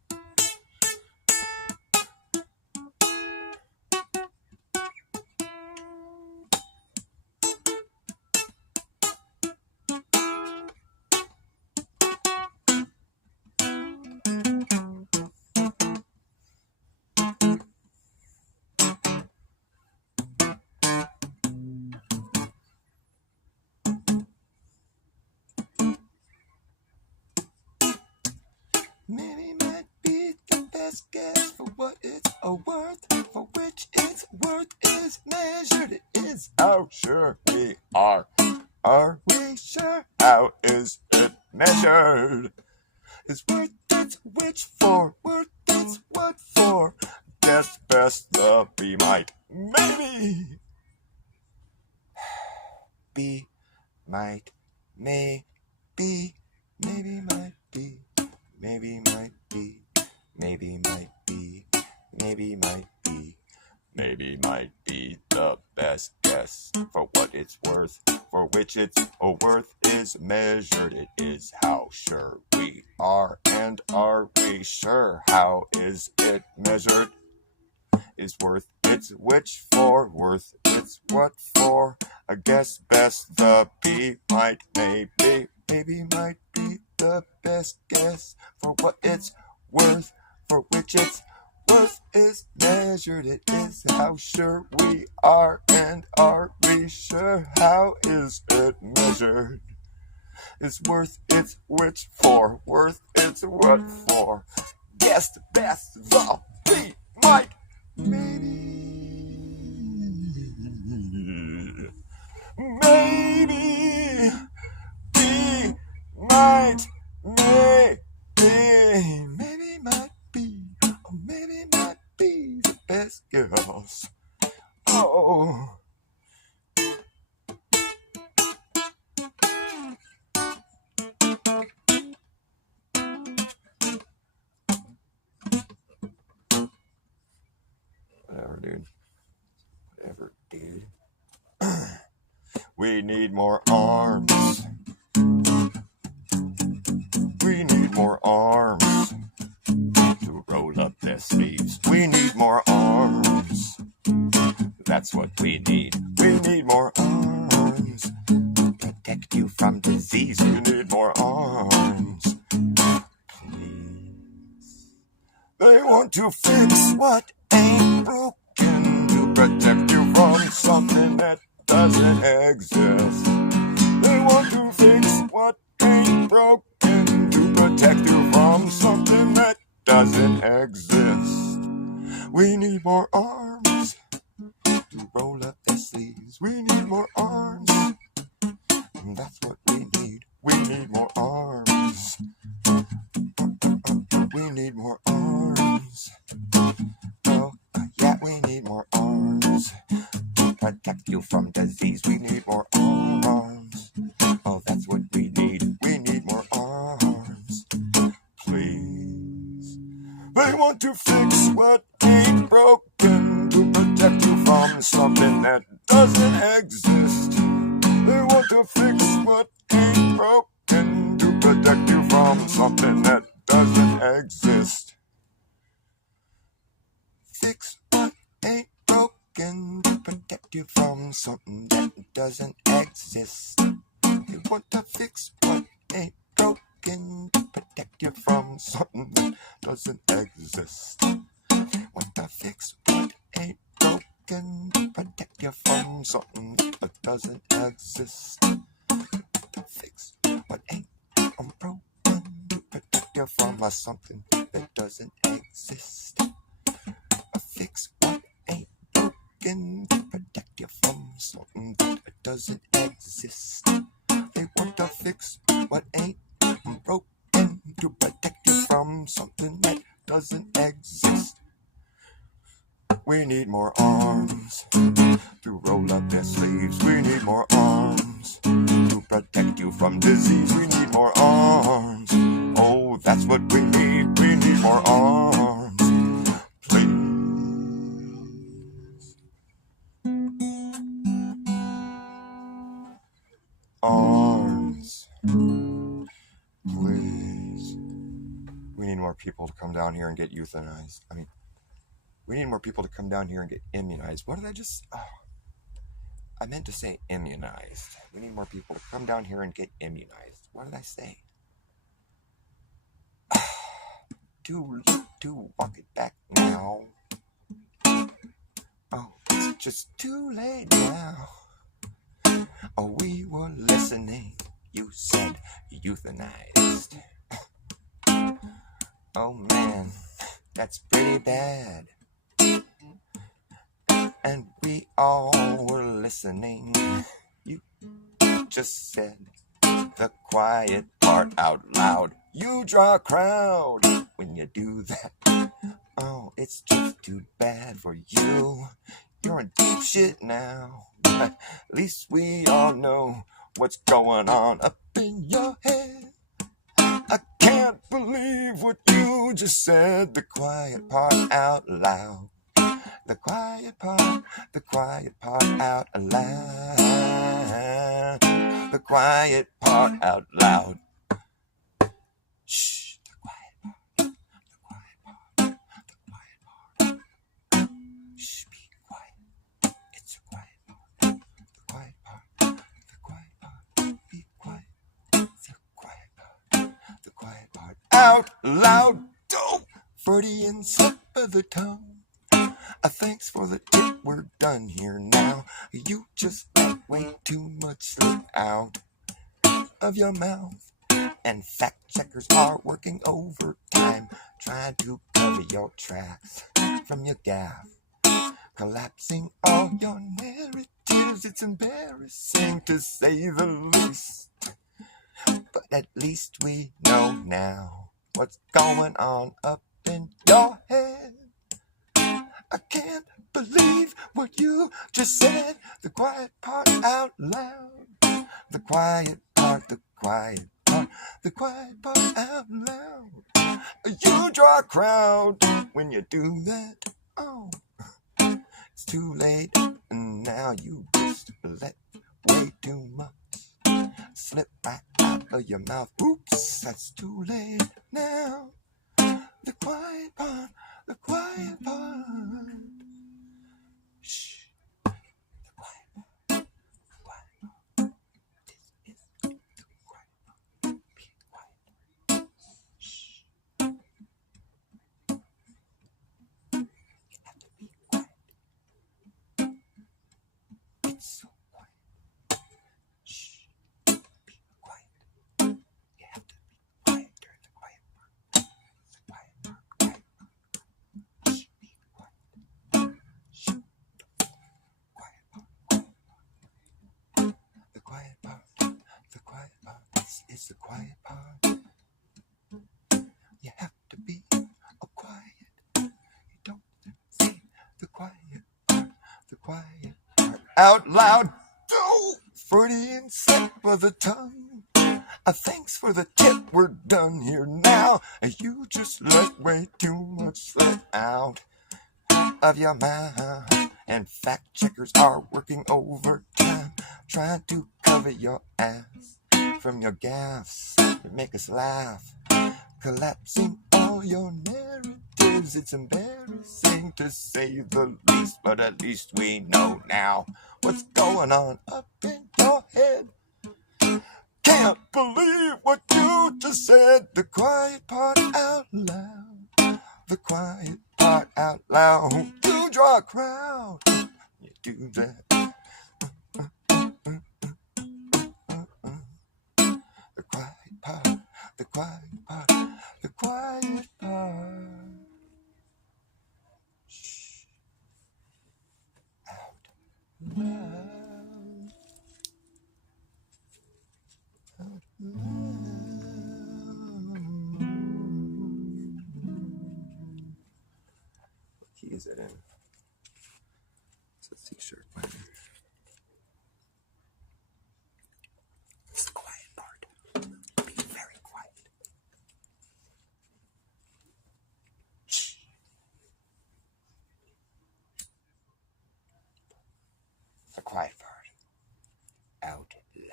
Maybe might be the best guess for what it's worth. For which its worth is measured. It is how sure we are. Are we sure? How is it measured? Is worth its which for, worth its what for? Guess best the be might maybe. Be might may be. Maybe might be. Maybe might be. Maybe might be. Maybe might be. maybe might be the best guess for what it's worth, for which its worth is measured. It is how sure we are, and are we sure? How is it measured? Is worth its which for, worth its what for? I guess best the be might maybe might be the best guess for what it's worth, for which its worth is measured. It is how sure we are, and are we sure? How is it measured? Is worth its which for, worth its what for? Guess best the be might maybe be might maybe might be, or maybe might be the best girls. Oh, whatever, dude. We need more arms. We need more arms to roll up their sleeves. We need more arms. That's what we need. We need more arms to protect you from disease. We need more arms. Please. They want to fix what ain't broken, to protect you from something that doesn't exist. They want to fix what ain't broken, to protect you from something that doesn't exist. We need more arms to roll up their sleeves. We need more arms. And that's what we need. We need more arms. We need more arms. Oh, yeah, we need more arms to protect you from disease. We need more arms. Oh, that's what we need. We need more arms. Please. They want to fix what ain't broken, to protect you from something that doesn't exist. They want to fix what ain't broken, to protect you from something that doesn't exist. Fix what ain't broken, to protect you from something that doesn't exist. They want to fix what ain't broken, to protect you from something that doesn't exist. Want to fix what ain't broken, to protect you from something that doesn't exist. To fix what ain't broken, to protect you from something that doesn't exist. Fix what ain't broken, to protect you from something that doesn't exist. They want to fix what ain't broken, to protect you from something that doesn't exist. We need more arms to roll up their sleeves. We need more arms to protect you from disease. We need more arms. Oh, that's what we need. We need more arms. Please. Arms. Please. We need more people to come down here and get euthanized. We need more people to come down here and get immunized. What did I just... Oh, I meant to say immunized. We need more people to come down here and get immunized. What did I say? Too late to walk it back now. Oh, it's just too late now. Oh, we were listening. You said euthanized. Oh man, that's pretty bad. And we all were listening. You just said the quiet part out loud. You draw a crowd when you do that. Oh, it's just too bad for you. You're in deep shit now. But at least we all know what's going on up in your head. I can't believe what you just said, the quiet part out loud. the quiet part out loud. The quiet part out loud. Shh, the quiet part. Shh, be quiet. It's a quiet part. The quiet part. Be quiet. It's a quiet part. The quiet part out loud. Don't Freudian slip of the tongue. Thanks for the tip, we're done here now. You just let way too much slip out of your mouth. And fact checkers are working overtime, trying to cover your tracks from your gaff. Collapsing all your narratives, it's embarrassing to say the least. But at least we know now what's going on up in your head. I can't believe what you just said. The quiet part out loud. The quiet part, the quiet part, the quiet part out loud. You draw a crowd when you do that. Oh, it's too late, and now you just let way too much slip right out of your mouth. Oops, that's too late now. The quiet part, the quiet part. Shh. The quiet part, the quiet part. This is the quiet part. Be quiet. Shh. You have to be quiet. It's so quiet. Shh. Be quiet. You have to be quiet during the quiet part. The quiet part, quiet part. Shh. Be quiet. Shh. Quiet part, quiet part. The quiet part, the quiet part. This is the quiet part. You have to be quiet. You don't say the quiet part, the quiet part out loud. Oh, Freudian slip of the tongue. Thanks for the tip, we're done here now. You just let way too much slip out of your mouth. And fact checkers are working overtime, trying to cover your ass from your gaffes to make us laugh. Collapsing all your narratives, it's embarrassing to say the least. But at least we know now what's going on up in your head. Can't believe what you just said. The quiet part out loud. The quiet part out loud. You draw a crowd. You do that. The quiet part. The quiet part. The quiet part. Shh. Out loud. Out loud. What key is it in? It's a C-sharp minor. It's the quiet part. Be very quiet. Shh. The quiet part. Out loud.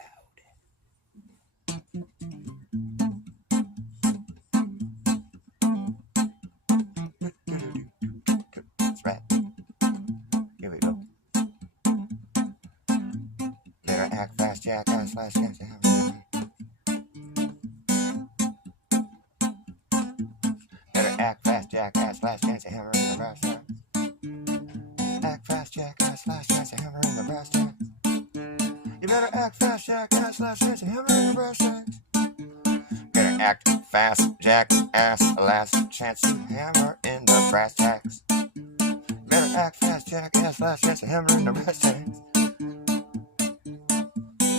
That's right. Here we go. Better act fast, jackass, last chance to have it. Better act fast, jackass, last chance to hammer in the brass tacks. Act fast, jackass, last chance to hammer in the brass tacks. You better act fast, jackass, last chance to hammer in the brass tacks. Better act fast, jackass, last chance to hammer in the brass tacks. Better act fast, jackass, last chance to hammer in the brass tacks.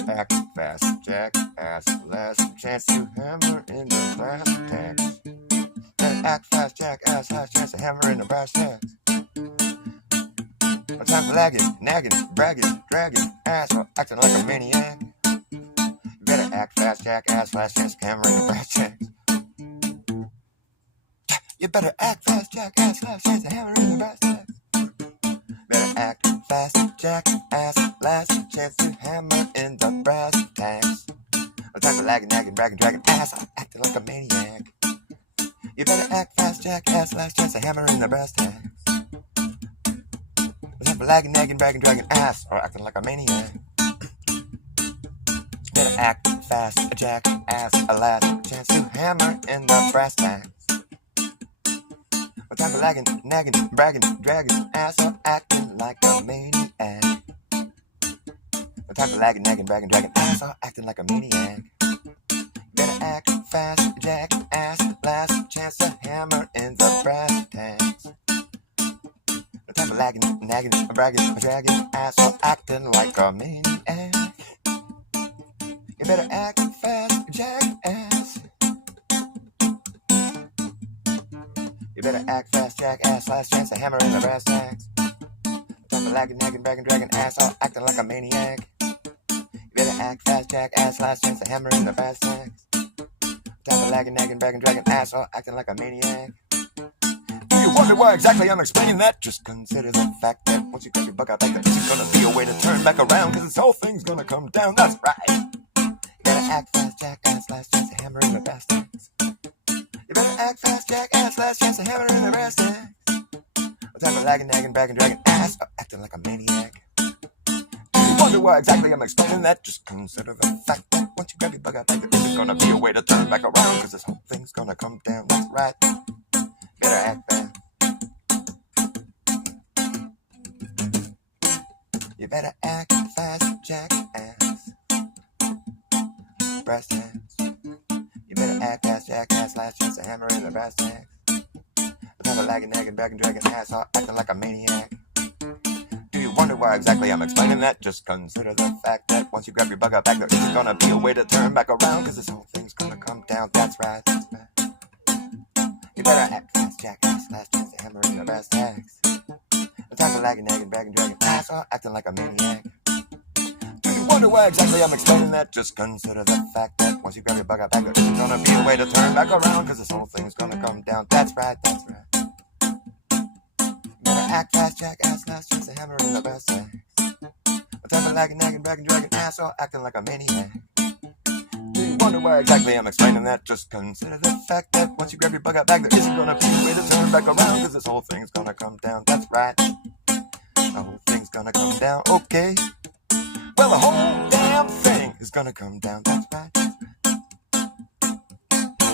Act fast, jackass, last chance to hammer in the brass tacks. Better act fast, jackass, last chance to hammer in the brass tacks. No time for lagging, nagging, bragging, dragging, ass, or acting like a maniac. You better act fast, jackass, last chance to hammer in the brass tacks. You better act fast, jackass, last chance to hammer in the brass tacks. act fast, jackass. Last chance to hammer in the brass tacks. No time for lagging, nagging, bragging, dragging ass. I'm acting like a maniac. You better act fast, jackass. Last chance to hammer in the brass tacks. No time for lagging, nagging, bragging, dragging ass. Or acting like a maniac. You better act fast, jackass. A last chance to hammer in the brass tacks. No time for lagging, nagging, bragging, dragging ass. Or acting like a maniac. No time for lagging, nagging, bragging, dragging ass. Or acting like a maniac. Better act fast, jackass. Last chance to hammer in the brass tacks. No time for lagging, nagging, bragging, dragging ass. Or acting like a maniac. You better act fast, jackass. You better act fast, jackass. Last chance to hammer in the brass tacks. No time for lagging, nagging, bragging, dragging ass. Or acting like a maniac. You better act fast, jackass. Last chance to hammer in the brass tacks. Time for lagging, nagging, bragging, dragging ass. Or acting like a maniac. Do you wonder why exactly I'm explaining that? Just consider the fact that once you got your bug out back, there isn't gonna be a way to turn back around. Cause this whole thing's gonna come down, that's right. You better act fast, jackass. Last chance to hammer in the brass tacks. You better act fast, jackass. Last chance to hammer in the brass tacks. No time for lagging, nagging, bragging, dragging ass. Or acting like a maniac. Wonder why exactly I'm explaining that? Just consider the fact that once you grab your bug out back, there isn't gonna be a way to turn back around. Cause this whole thing's gonna come down, that's right. Better act fast. You better act fast, jackass. Brass tacks. You better act fast, jackass. Last chance to hammer in the brass tacks. No time for lagging, nagging, bragging, dragging ass. Or acting like a maniac. Wonder why exactly I'm explaining that? Just consider the fact that once you grab your bug out back, there isn't gonna be a way to turn back around. Cause this whole thing's gonna come down, that's right, that's right. You better act fast, jackass. Last chance to hammer in the brass tacks. No time for lagging, nagging, bragging, dragging ass. Or acting like a maniac. Do you wonder why exactly I'm explaining that? Just consider the fact that once you grab your bug out back, there isn't gonna be a way to turn back around. Cause this whole thing's gonna come down, that's right, that's right. Better act fast, jackass. Last chance to hammer in the brass tacks. No time for lagging, nagging, bragging, dragging ass. Or acting like a maniac. Do you wonder why exactly I'm explaining that? Just consider the fact that once you grab your bug out back, there isn't gonna be a way to turn back around. Cause this whole thing's gonna come down, that's right. The whole thing's gonna come down, okay. Well, the whole damn thing is gonna come down, that's right.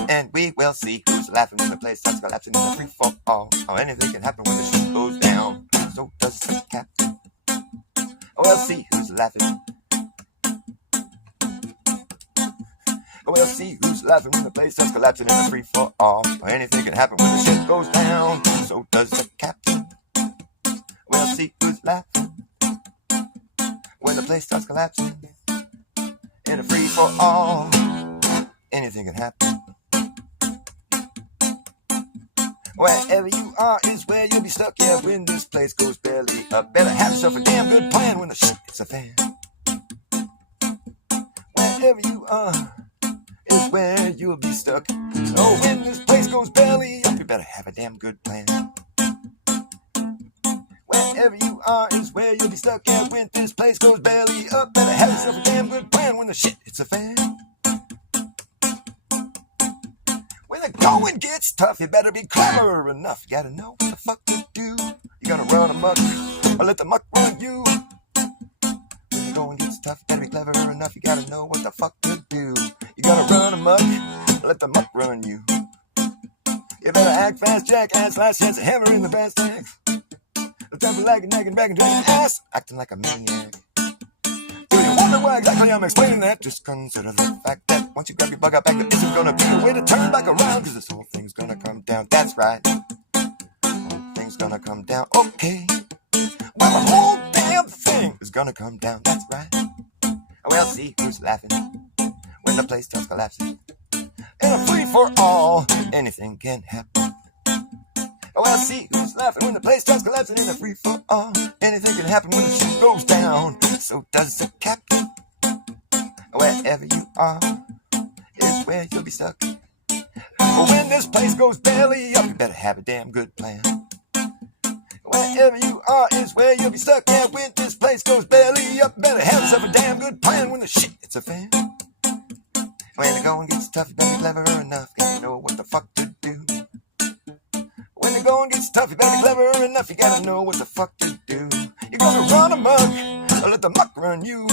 And we will see who's laughing when the place starts collapsing in the free fall. Oh, anything can happen when the ship goes down. So does the captain. We'll see who's laughing. We'll see who's laughing when the place starts collapsing in the free fall. Oh, anything can happen when the ship goes down. So does the captain. We'll see who's laughing when the place starts collapsing in a free fall. Anything can happen. Wherever you are is where you'll be stuck, yeah, when this place goes belly up. Better have yourself a damn good plan when the shit hits a fan. Wherever you are is where you'll be stuck. So when this place goes belly up, you better have a damn good plan. Wherever you are is where you'll be stuck, yeah, when this place goes belly up. Better have yourself a damn good plan when the shit hits a fan. When the going gets tough, you better be clever enough. You gotta know what the fuck to do. You gotta run amok, or let the muck run you. When the going gets tough, you better be clever enough. You gotta know what the fuck to do. You gotta run amok, or let the muck run you. You better act fast, jackass. Last chance to hammer in the brass tacks. No time for lagging, nagging, bragging, dragging ass. Acting like a maniac. Do you wonder why exactly I'm explaining that? Just consider the fact that once you grab your bug out back, there isn't gonna be a way to turn back around. Cause this whole thing's gonna come down, that's right. The whole thing's gonna come down, okay. Well, the whole damn thing is gonna come down, that's right. We'll see who's laughing when the place starts collapsing. In a free for all, anything can happen. We'll see who's laughing when the place starts collapsing. In a free for all, anything can happen when the ship goes down. So does the captain. Wherever you are is where you'll be stuck. But when this place goes belly up, you better have a damn good plan. Wherever you are is where you'll be stuck. Yeah, when this place goes belly up, better have yourself a damn good plan when the shit hits a fan. When the going gets tough, you better be clever enough. Gotta know what the fuck to do. When the going gets tough, you better be clever enough. You gotta know what the fuck to do. You're gonna run amok, or let the muck run you.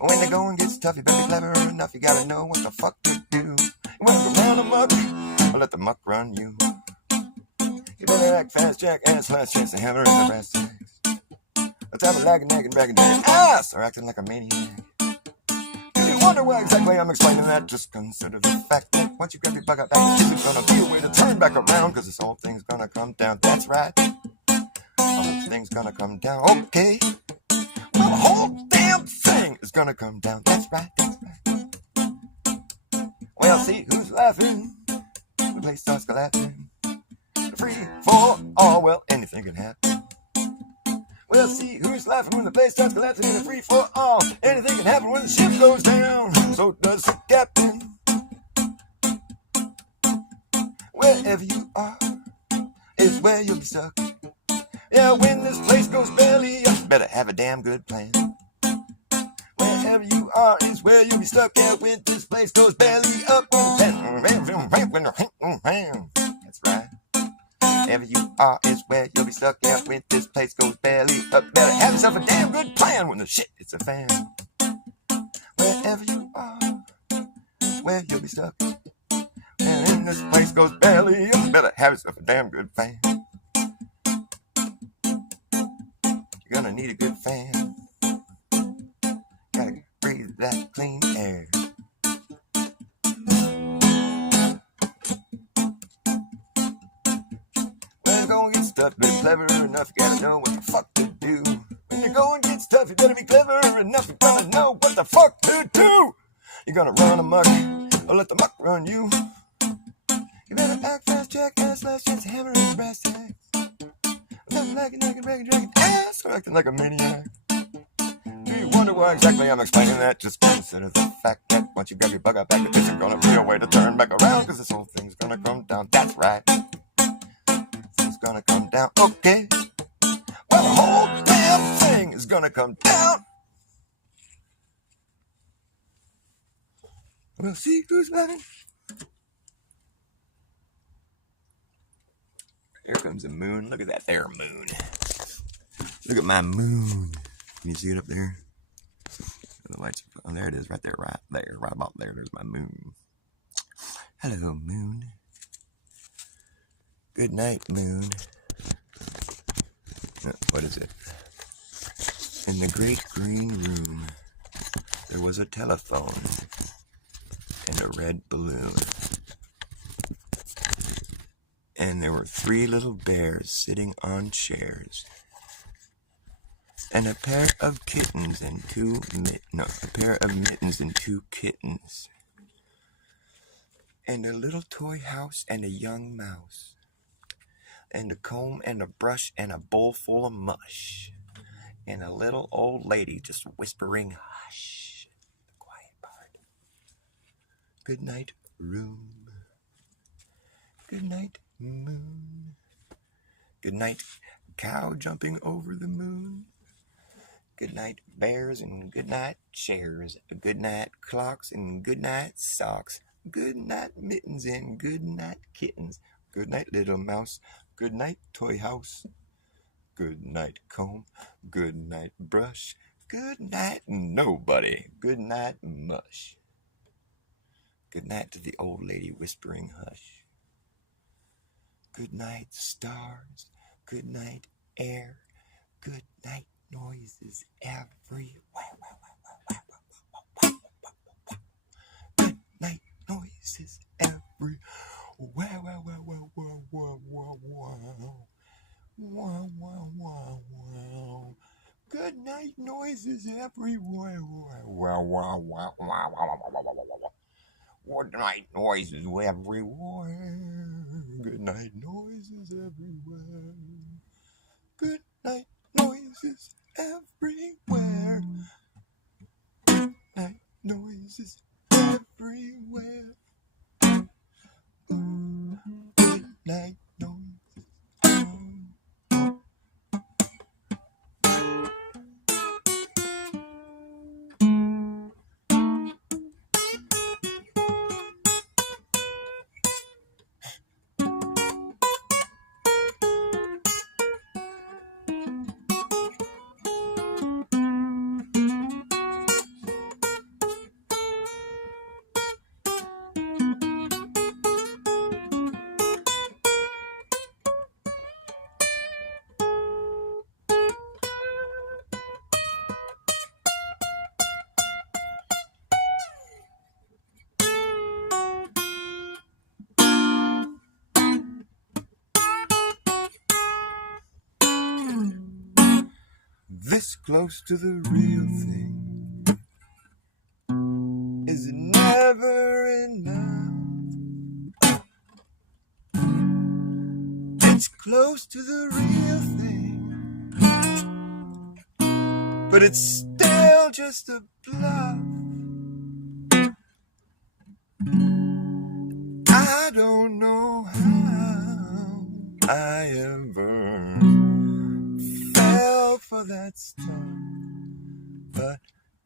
When the going gets tough, you better be clever enough. You gotta know what the fuck to do. You wanna go run amok, or let the muck run you. You better act fast, jackass, last chance to hammer in the brass tacks. Let's have a lagging, nagging, bragging, dragging ass, or acting like a maniac. You wonder why exactly I'm explaining that? Just consider the fact that once you grab your bug out back, there's gonna be a way to turn back around, cause this whole thing's gonna come down. That's right. The whole thing's gonna come down. Okay. Well, the whole damn thing is gonna come down. That's right. That's right. Well, see who's laughing. The place starts collapsing. Free for all. Well, anything can happen. We'll see who's laughing when the place starts collapsing in a free for all. Anything can happen when the ship goes down. So does the captain. Wherever you are is where you'll be stuck. Yeah, when this place goes belly up, better have a damn good plan. Wherever you are is where you'll be stuck. Yeah, when this place goes belly up. That's right. Wherever you are is where you'll be stuck. Yeah, when this place goes belly up, better have yourself a damn good plan when the shit hits a fan. Wherever you are, where you'll be stuck. And when this place goes belly up, better have yourself a damn good fan. You're gonna need a good fan. Gotta breathe that clean air. Going get stuff, better be clever enough, you gotta know what the fuck to do. When you're going get stuff, you better be clever enough, you gotta know what the fuck to do. You're gonna run amok, or let the muck run you. You better act fast, jackass, last chance to hammer in the brass tacks. Nothing like a nagging, bragging, dragging ass, or acting like a maniac. Do you wonder why exactly I'm explaining that? Just consider the fact that once you grab your bug out back, there's gonna be a way to turn back around, cause this whole thing's gonna come down. That's right. Gonna come down, okay. Well, the whole damn thing is gonna come down. We'll see who's laughing. Here comes the moon. Look at that there moon. Look at my moon. Can you see it up there? The lights. Oh, there it is, right there, right about there. There's my moon. Hello, moon. Good night, moon. What is it? In the great green room, there was a telephone and a red balloon. And there were 3 little bears sitting on chairs. And a pair of kittens and a pair of mittens and 2 kittens. And a little toy house and a young mouse. And a comb and a brush and a bowl full of mush. And a little old lady just whispering hush. The quiet part. Good night, room. Good night, moon. Good night, cow jumping over the moon. Good night, bears, and good night, chairs. Good night, clocks, and good night, socks. Good night, mittens, and good night, kittens. Good night, little mouse. Good night, toy house. Good night, comb. Good night, brush. Good night, nobody. Good night, mush. Good night to the old lady whispering hush. Good night, stars. Good night, air. Good night, noises everywhere. Good night, noises everywhere. Wow, wow, wow, wow, wow, wow, wow, wow. Wow, wow, wow, wow. Good night noises everywhere. Wow, wow, wow, wow, wow, wow, wow, wow, wow. Good night noises everywhere. Good night noises everywhere. Good night noises everywhere. Good night noises everywhere. Good night noises. This close to the real thing is never enough. It's close to the real thing, but it's still just a bluff. I don't know how I ever fell for that stuff, but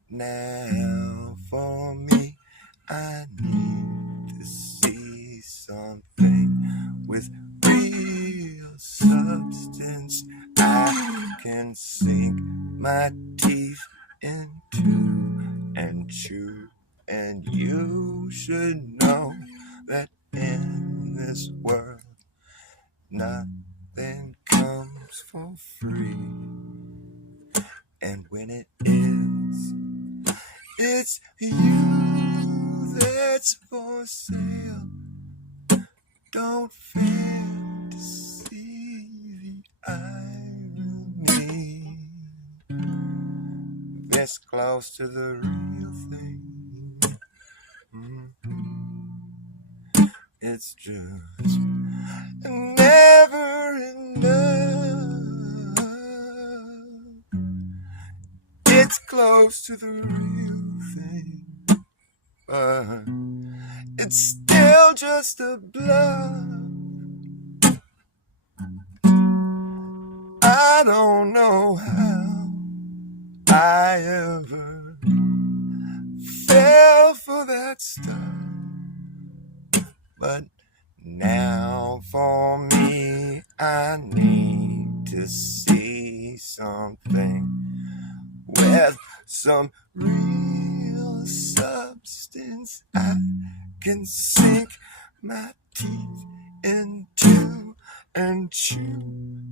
now for me, I need to see something with real substance I can sink my teeth into and chew. And you should know that in this world nothing comes for free. And when it is, it's you that's for sale. Don't fail to see the irony. This close to the real thing. It's just never enough. It's close to the real thing, but it's still just a bluff. I don't know how I ever fell for that stuff, but now for me, I need to see something with some real substance I can sink my teeth into and chew.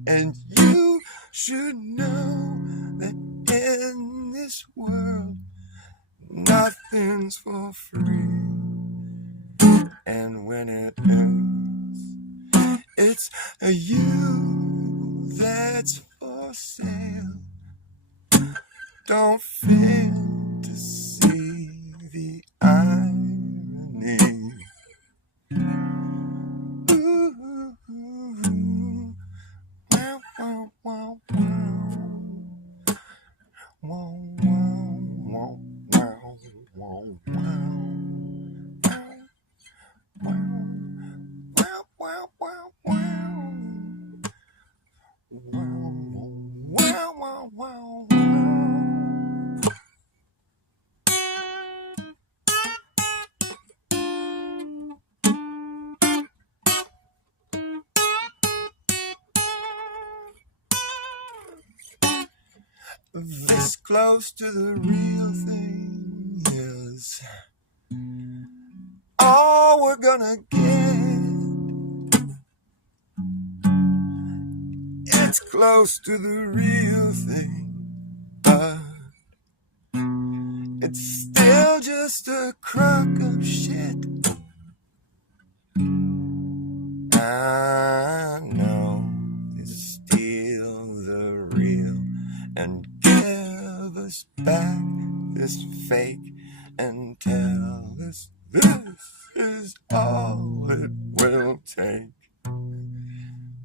And you should know that in this world nothing's for free. And when it is, it's you that's for sale. Don't fail to see the irony. Ooh, wow, wow, wow, wow. Wow, wow, wow, wow, wow, wow. This close to the real thing is all we're gonna get. It's close to the real thing, but it's still just a crock of shit. I know it's still the real, and give us back this fake and tell us this is all it will take.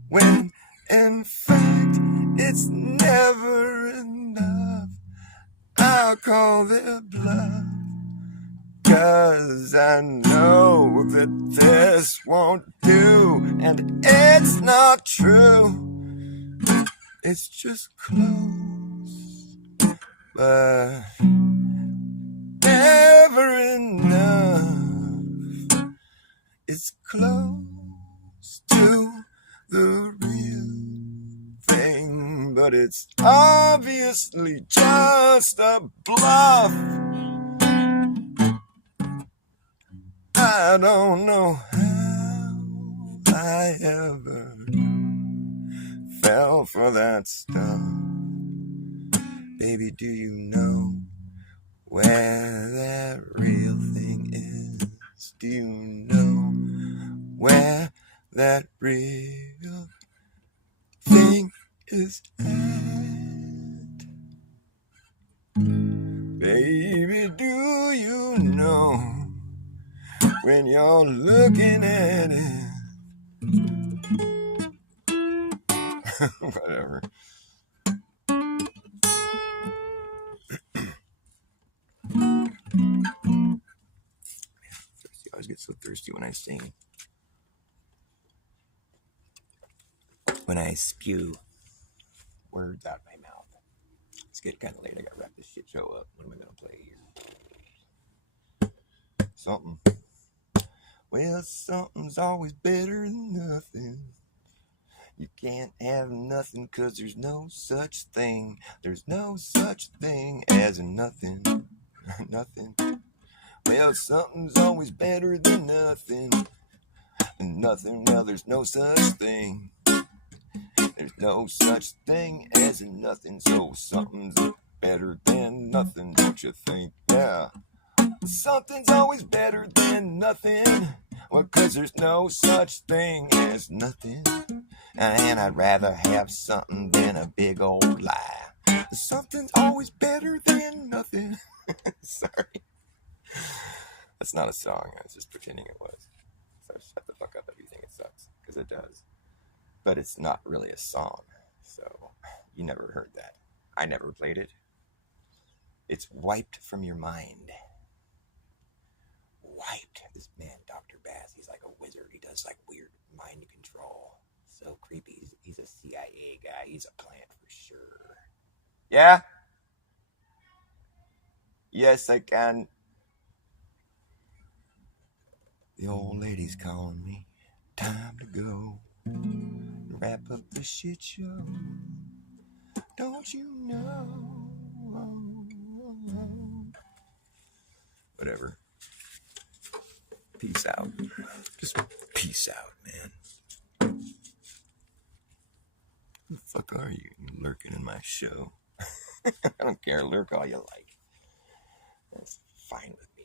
When in fact it's never enough. I'll call their bluff, 'cause I know that this won't do, and it's not true. It's just close, but never enough. It's close to the real thing, but it's obviously just a bluff. I don't know how I ever fell for that stuff. Baby, do you know where that real thing is? Do you know where that real thing is at? when you're looking at it. Whatever. I always get so thirsty when I sing. When I spew words out my mouth. It's getting kind of late. I gotta wrap this shit show up. What am I gonna play here? Something. Well, something's always better than nothing. You can't have nothing 'cause there's no such thing. There's no such thing as nothing. Nothing. Well, something's always better than nothing. And nothing, well, there's no such thing. There's no such thing as nothing. So something's better than nothing, don't you think? Yeah. Something's always better than nothing. Well, 'cause there's no such thing as nothing. And I'd rather have something than a big old lie. Something's always better than nothing. Sorry. That's not a song. I was just pretending it was. So shut the fuck up if you think it sucks. Because it does. But it's not really a song. So you never heard that. I never played it. It's wiped from your mind. Wiped. This man, Dr. Bass, he's like a wizard. He does like weird mind control. So creepy. He's a CIA guy. He's a plant for sure. Yeah? Yes, I can. The old lady's calling me. Time to go. Wrap up the shit show. Don't you know? Whatever. Peace out. Just peace out, man. Who the fuck are you? You're lurking in my show. I don't care. Lurk all you like. That's fine with me.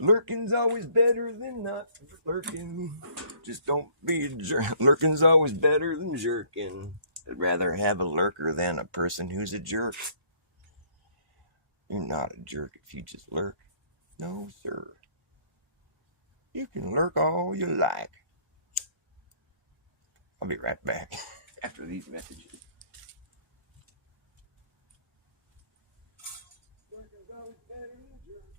Lurking's always better than not lurking. Just don't be a jerk. Lurking's always better than jerking. I'd rather have a lurker than a person who's a jerk. You're not a jerk if you just lurk. No, sir. You can lurk all you like. I'll be right back after these messages. Lurking's always better than jerking.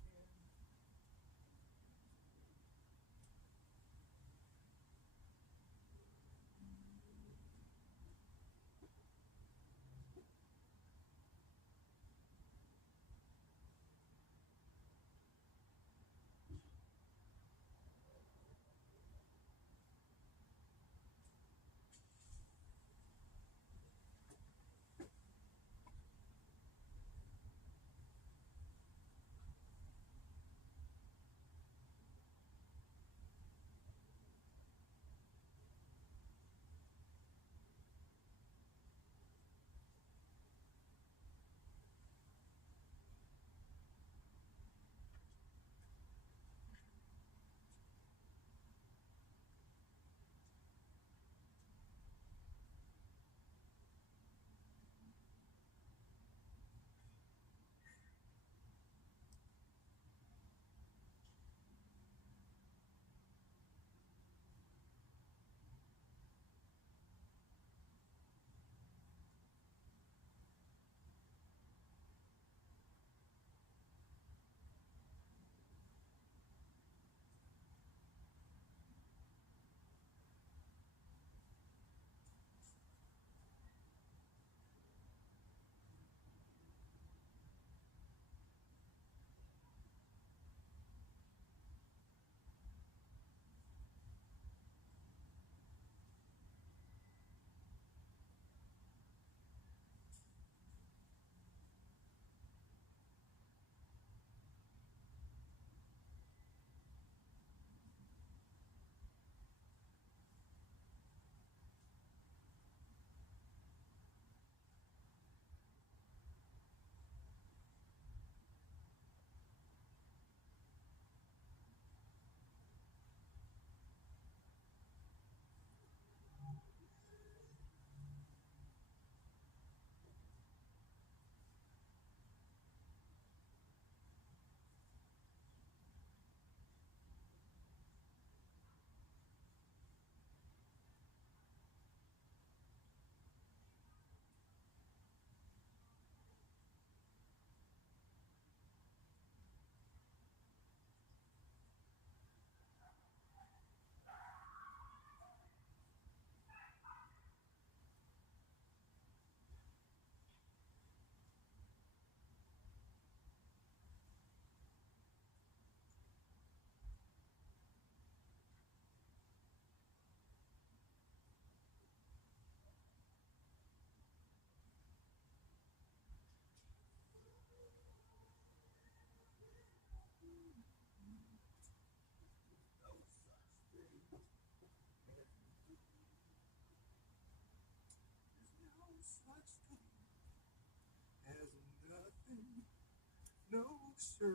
sir.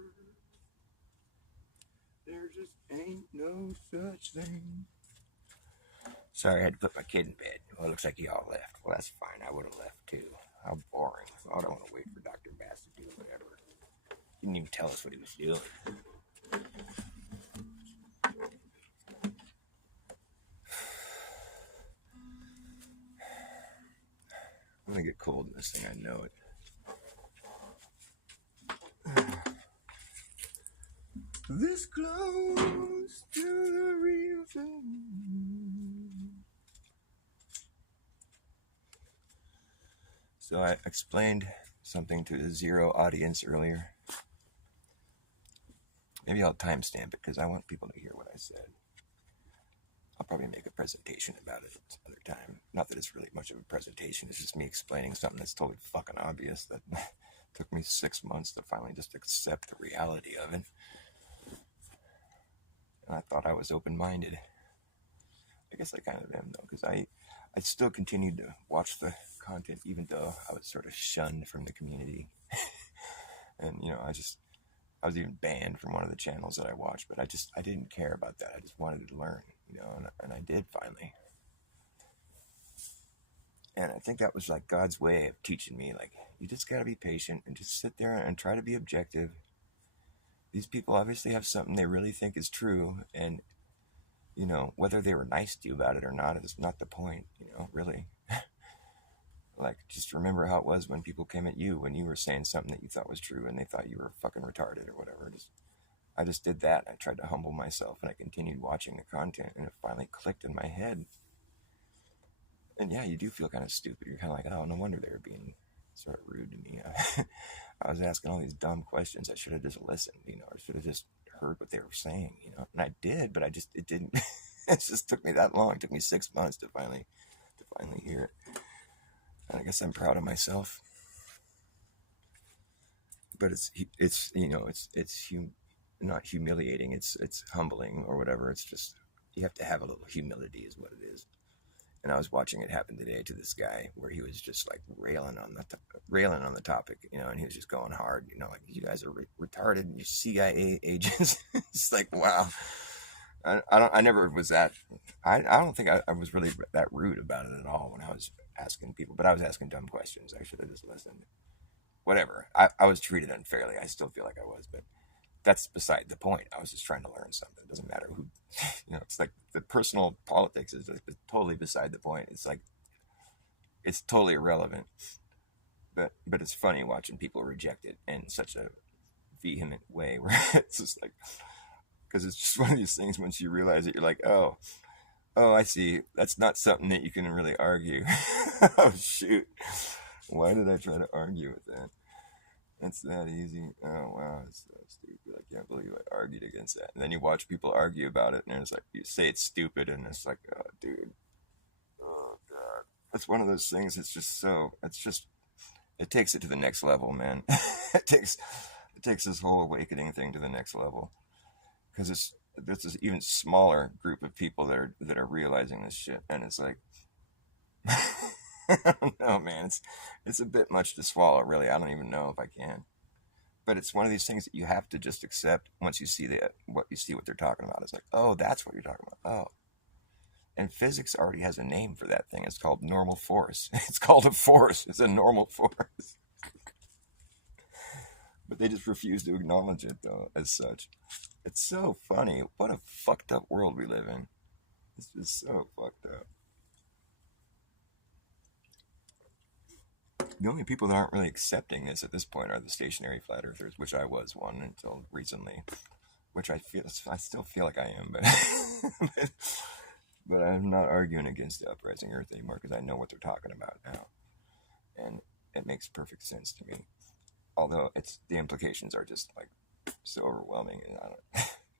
There just ain't no such thing. Sorry, I had to put my kid in bed. Well, it looks like y'all left. Well, that's fine. I would have left too. How boring. I don't want to wait for Dr. Bass to do whatever. He didn't even tell us what he was doing. I'm gonna get cold in this thing, I know it. This close to the real thing. So I explained something to the zero audience earlier. Maybe I'll timestamp it because I want people to hear what I said. I'll probably make a presentation about it another time. Not that it's really much of a presentation. It's just me explaining something that's totally fucking obvious that took me 6 months to finally just accept the reality of it. And I thought I was open-minded. I guess I kind of am, though, because I still continued to watch the content even though I was sort of shunned from the community. And, you know, I was even banned from one of the channels that I watched, but I didn't care about that. I just wanted to learn, you know, and I did finally. And I think that was like God's way of teaching me, like, you just got to be patient and just sit there and try to be objective. These people obviously have something they really think is true, and, you know, whether they were nice to you about it or not is not the point, you know, really. Like, just remember how it was when people came at you when you were saying something that you thought was true and they thought you were fucking retarded or whatever. I just did that. I tried to humble myself and I continued watching the content, and it finally clicked in my head. And yeah, you do feel kind of stupid. You're kind of like, oh, no wonder they were being sort of rude to me. I was asking all these dumb questions. I should have just listened, you know, or should have just heard what they were saying, you know. And I did, but it didn't. It just took me that long. It took me 6 months to finally hear it. And I guess I'm proud of myself. But it's you know, it's not humiliating. It's humbling or whatever. It's just, you have to have a little humility is what it is. And I was watching it happen today to this guy where he was just like railing on the topic, you know, and he was just going hard, you know, like, you guys are retarded and you CIA agents. It's like, wow. I never was that. I don't think I was really that rude about it at all when I was asking people, but I was asking dumb questions. I should have just listened. Whatever. I was treated unfairly. I still feel like I was, but that's beside the point. I was just trying to learn something. It doesn't matter who, you know, it's like the personal politics is totally beside the point. It's like, it's totally irrelevant. But it's funny watching people reject it in such a vehement way where it's just like, because it's just one of these things, once you realize it, you're like, oh, I see. That's not something that you can really argue. Oh, shoot. Why did I try to argue with that? It's that easy. Oh, wow. It's so stupid. I can't believe I argued against that. And then you watch people argue about it, and it's like, you say it's stupid, and it's like, oh, dude. Oh, God. It's one of those things. It takes it to the next level, man. It takes this whole awakening thing to the next level. Because there's this even smaller group of people that are realizing this shit, and it's like, I don't know, man. It's a bit much to swallow, really. I don't even know if I can. But it's one of these things that you have to just accept once you see what they're talking about. It's like, oh, that's what you're talking about. Oh. And physics already has a name for that thing. It's called normal force. It's called a force. It's a normal force. But they just refuse to acknowledge it, though, as such. It's so funny. What a fucked up world we live in. It's just so fucked up. The only people that aren't really accepting this at this point are the stationary flat earthers, which I was one until recently, which I still feel like I am, but I'm not arguing against the uprising Earth anymore because I know what they're talking about now, and it makes perfect sense to me. Although the implications are just like so overwhelming, and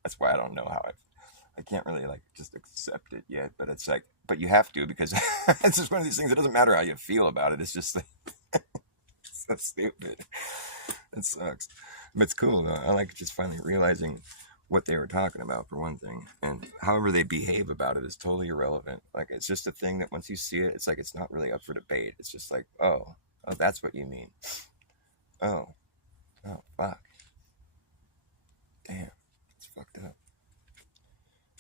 that's why I don't know how I can't really like just accept it yet. But it's like, but you have to, because it's just one of these things. It doesn't matter how you feel about it. It's just like, it's so stupid. It sucks, but it's cool though. I like just finally realizing what they were talking about, for one thing, and however they behave about it is totally irrelevant. Like, it's just a thing that once you see it, it's like, it's not really up for debate. It's just like, oh, that's what you mean. Oh, fuck. Damn, it's fucked up.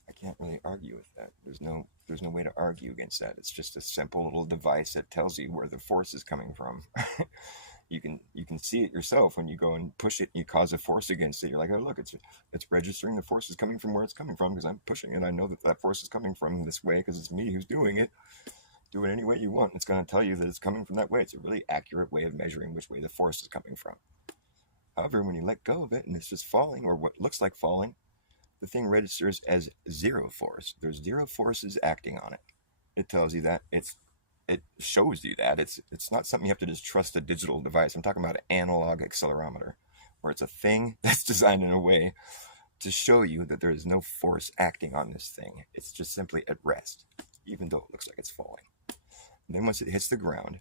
I can't really argue with that. There's no way to argue against that. It's just a simple little device that tells you where the force is coming from. You can see it yourself when you go and push it and you cause a force against it. You're like, oh look, it's registering the force is coming from where it's coming from because I'm pushing it. I know that force is coming from this way because it's me who's doing it. Do it any way you want. It's going to tell you that it's coming from that way. It's a really accurate way of measuring which way the force is coming from. However, when you let go of it and it's just falling or what looks like falling, the thing registers as zero force. There's zero forces acting on it. It tells you that. It shows you that. It's not something you have to just trust a digital device. I'm talking about an analog accelerometer, where it's a thing that's designed in a way to show you that there is no force acting on this thing. It's just simply at rest, even though it looks like it's falling. And then once it hits the ground,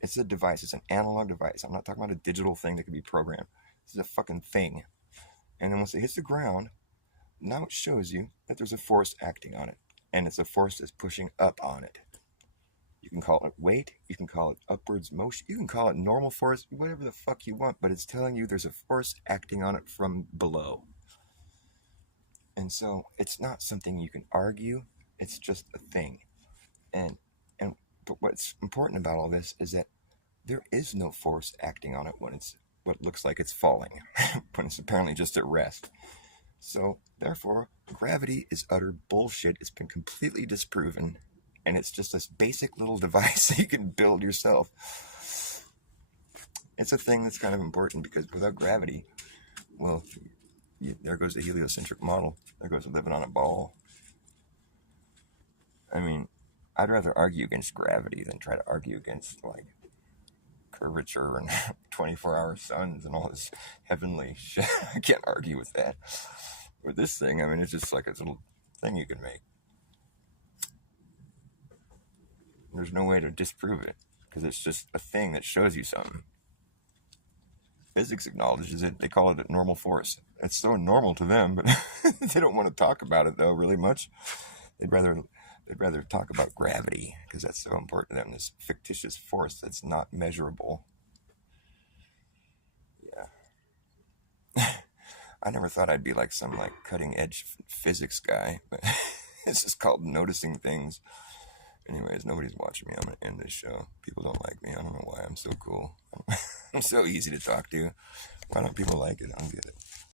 it's a device. It's an analog device. I'm not talking about a digital thing that can be programmed. This is a fucking thing. And then once it hits the ground, now it shows you that there's a force acting on it. And it's a force that's pushing up on it. You can call it weight, you can call it upwards motion, you can call it normal force, whatever the fuck you want, but it's telling you there's a force acting on it from below. And so it's not something you can argue, it's just a thing. But what's important about all this is that there is no force acting on it when it's what looks like it's falling, when it's apparently just at rest. So therefore, gravity is utter bullshit. It's been completely disproven. And it's just this basic little device that you can build yourself. It's a thing that's kind of important because without gravity, well, there goes the heliocentric model. There goes living on a ball. I mean, I'd rather argue against gravity than try to argue against, like, curvature and 24-hour suns and all this heavenly shit. I can't argue with that. With this thing, I mean, it's just like a little thing you can make. There's no way to disprove it because it's just a thing that shows you something. Physics acknowledges it. They call it a normal force. It's so normal to them, but they don't want to talk about it though really much. They'd rather talk about gravity because that's so important to them. This fictitious force that's not measurable. Yeah. I never thought I'd be like some like cutting edge physics guy, but it's just called noticing things. Anyways, nobody's watching me. I'm going to end this show. People don't like me. I don't know why. I'm so cool. I'm so easy to talk to. Why don't people like it? I don't get it.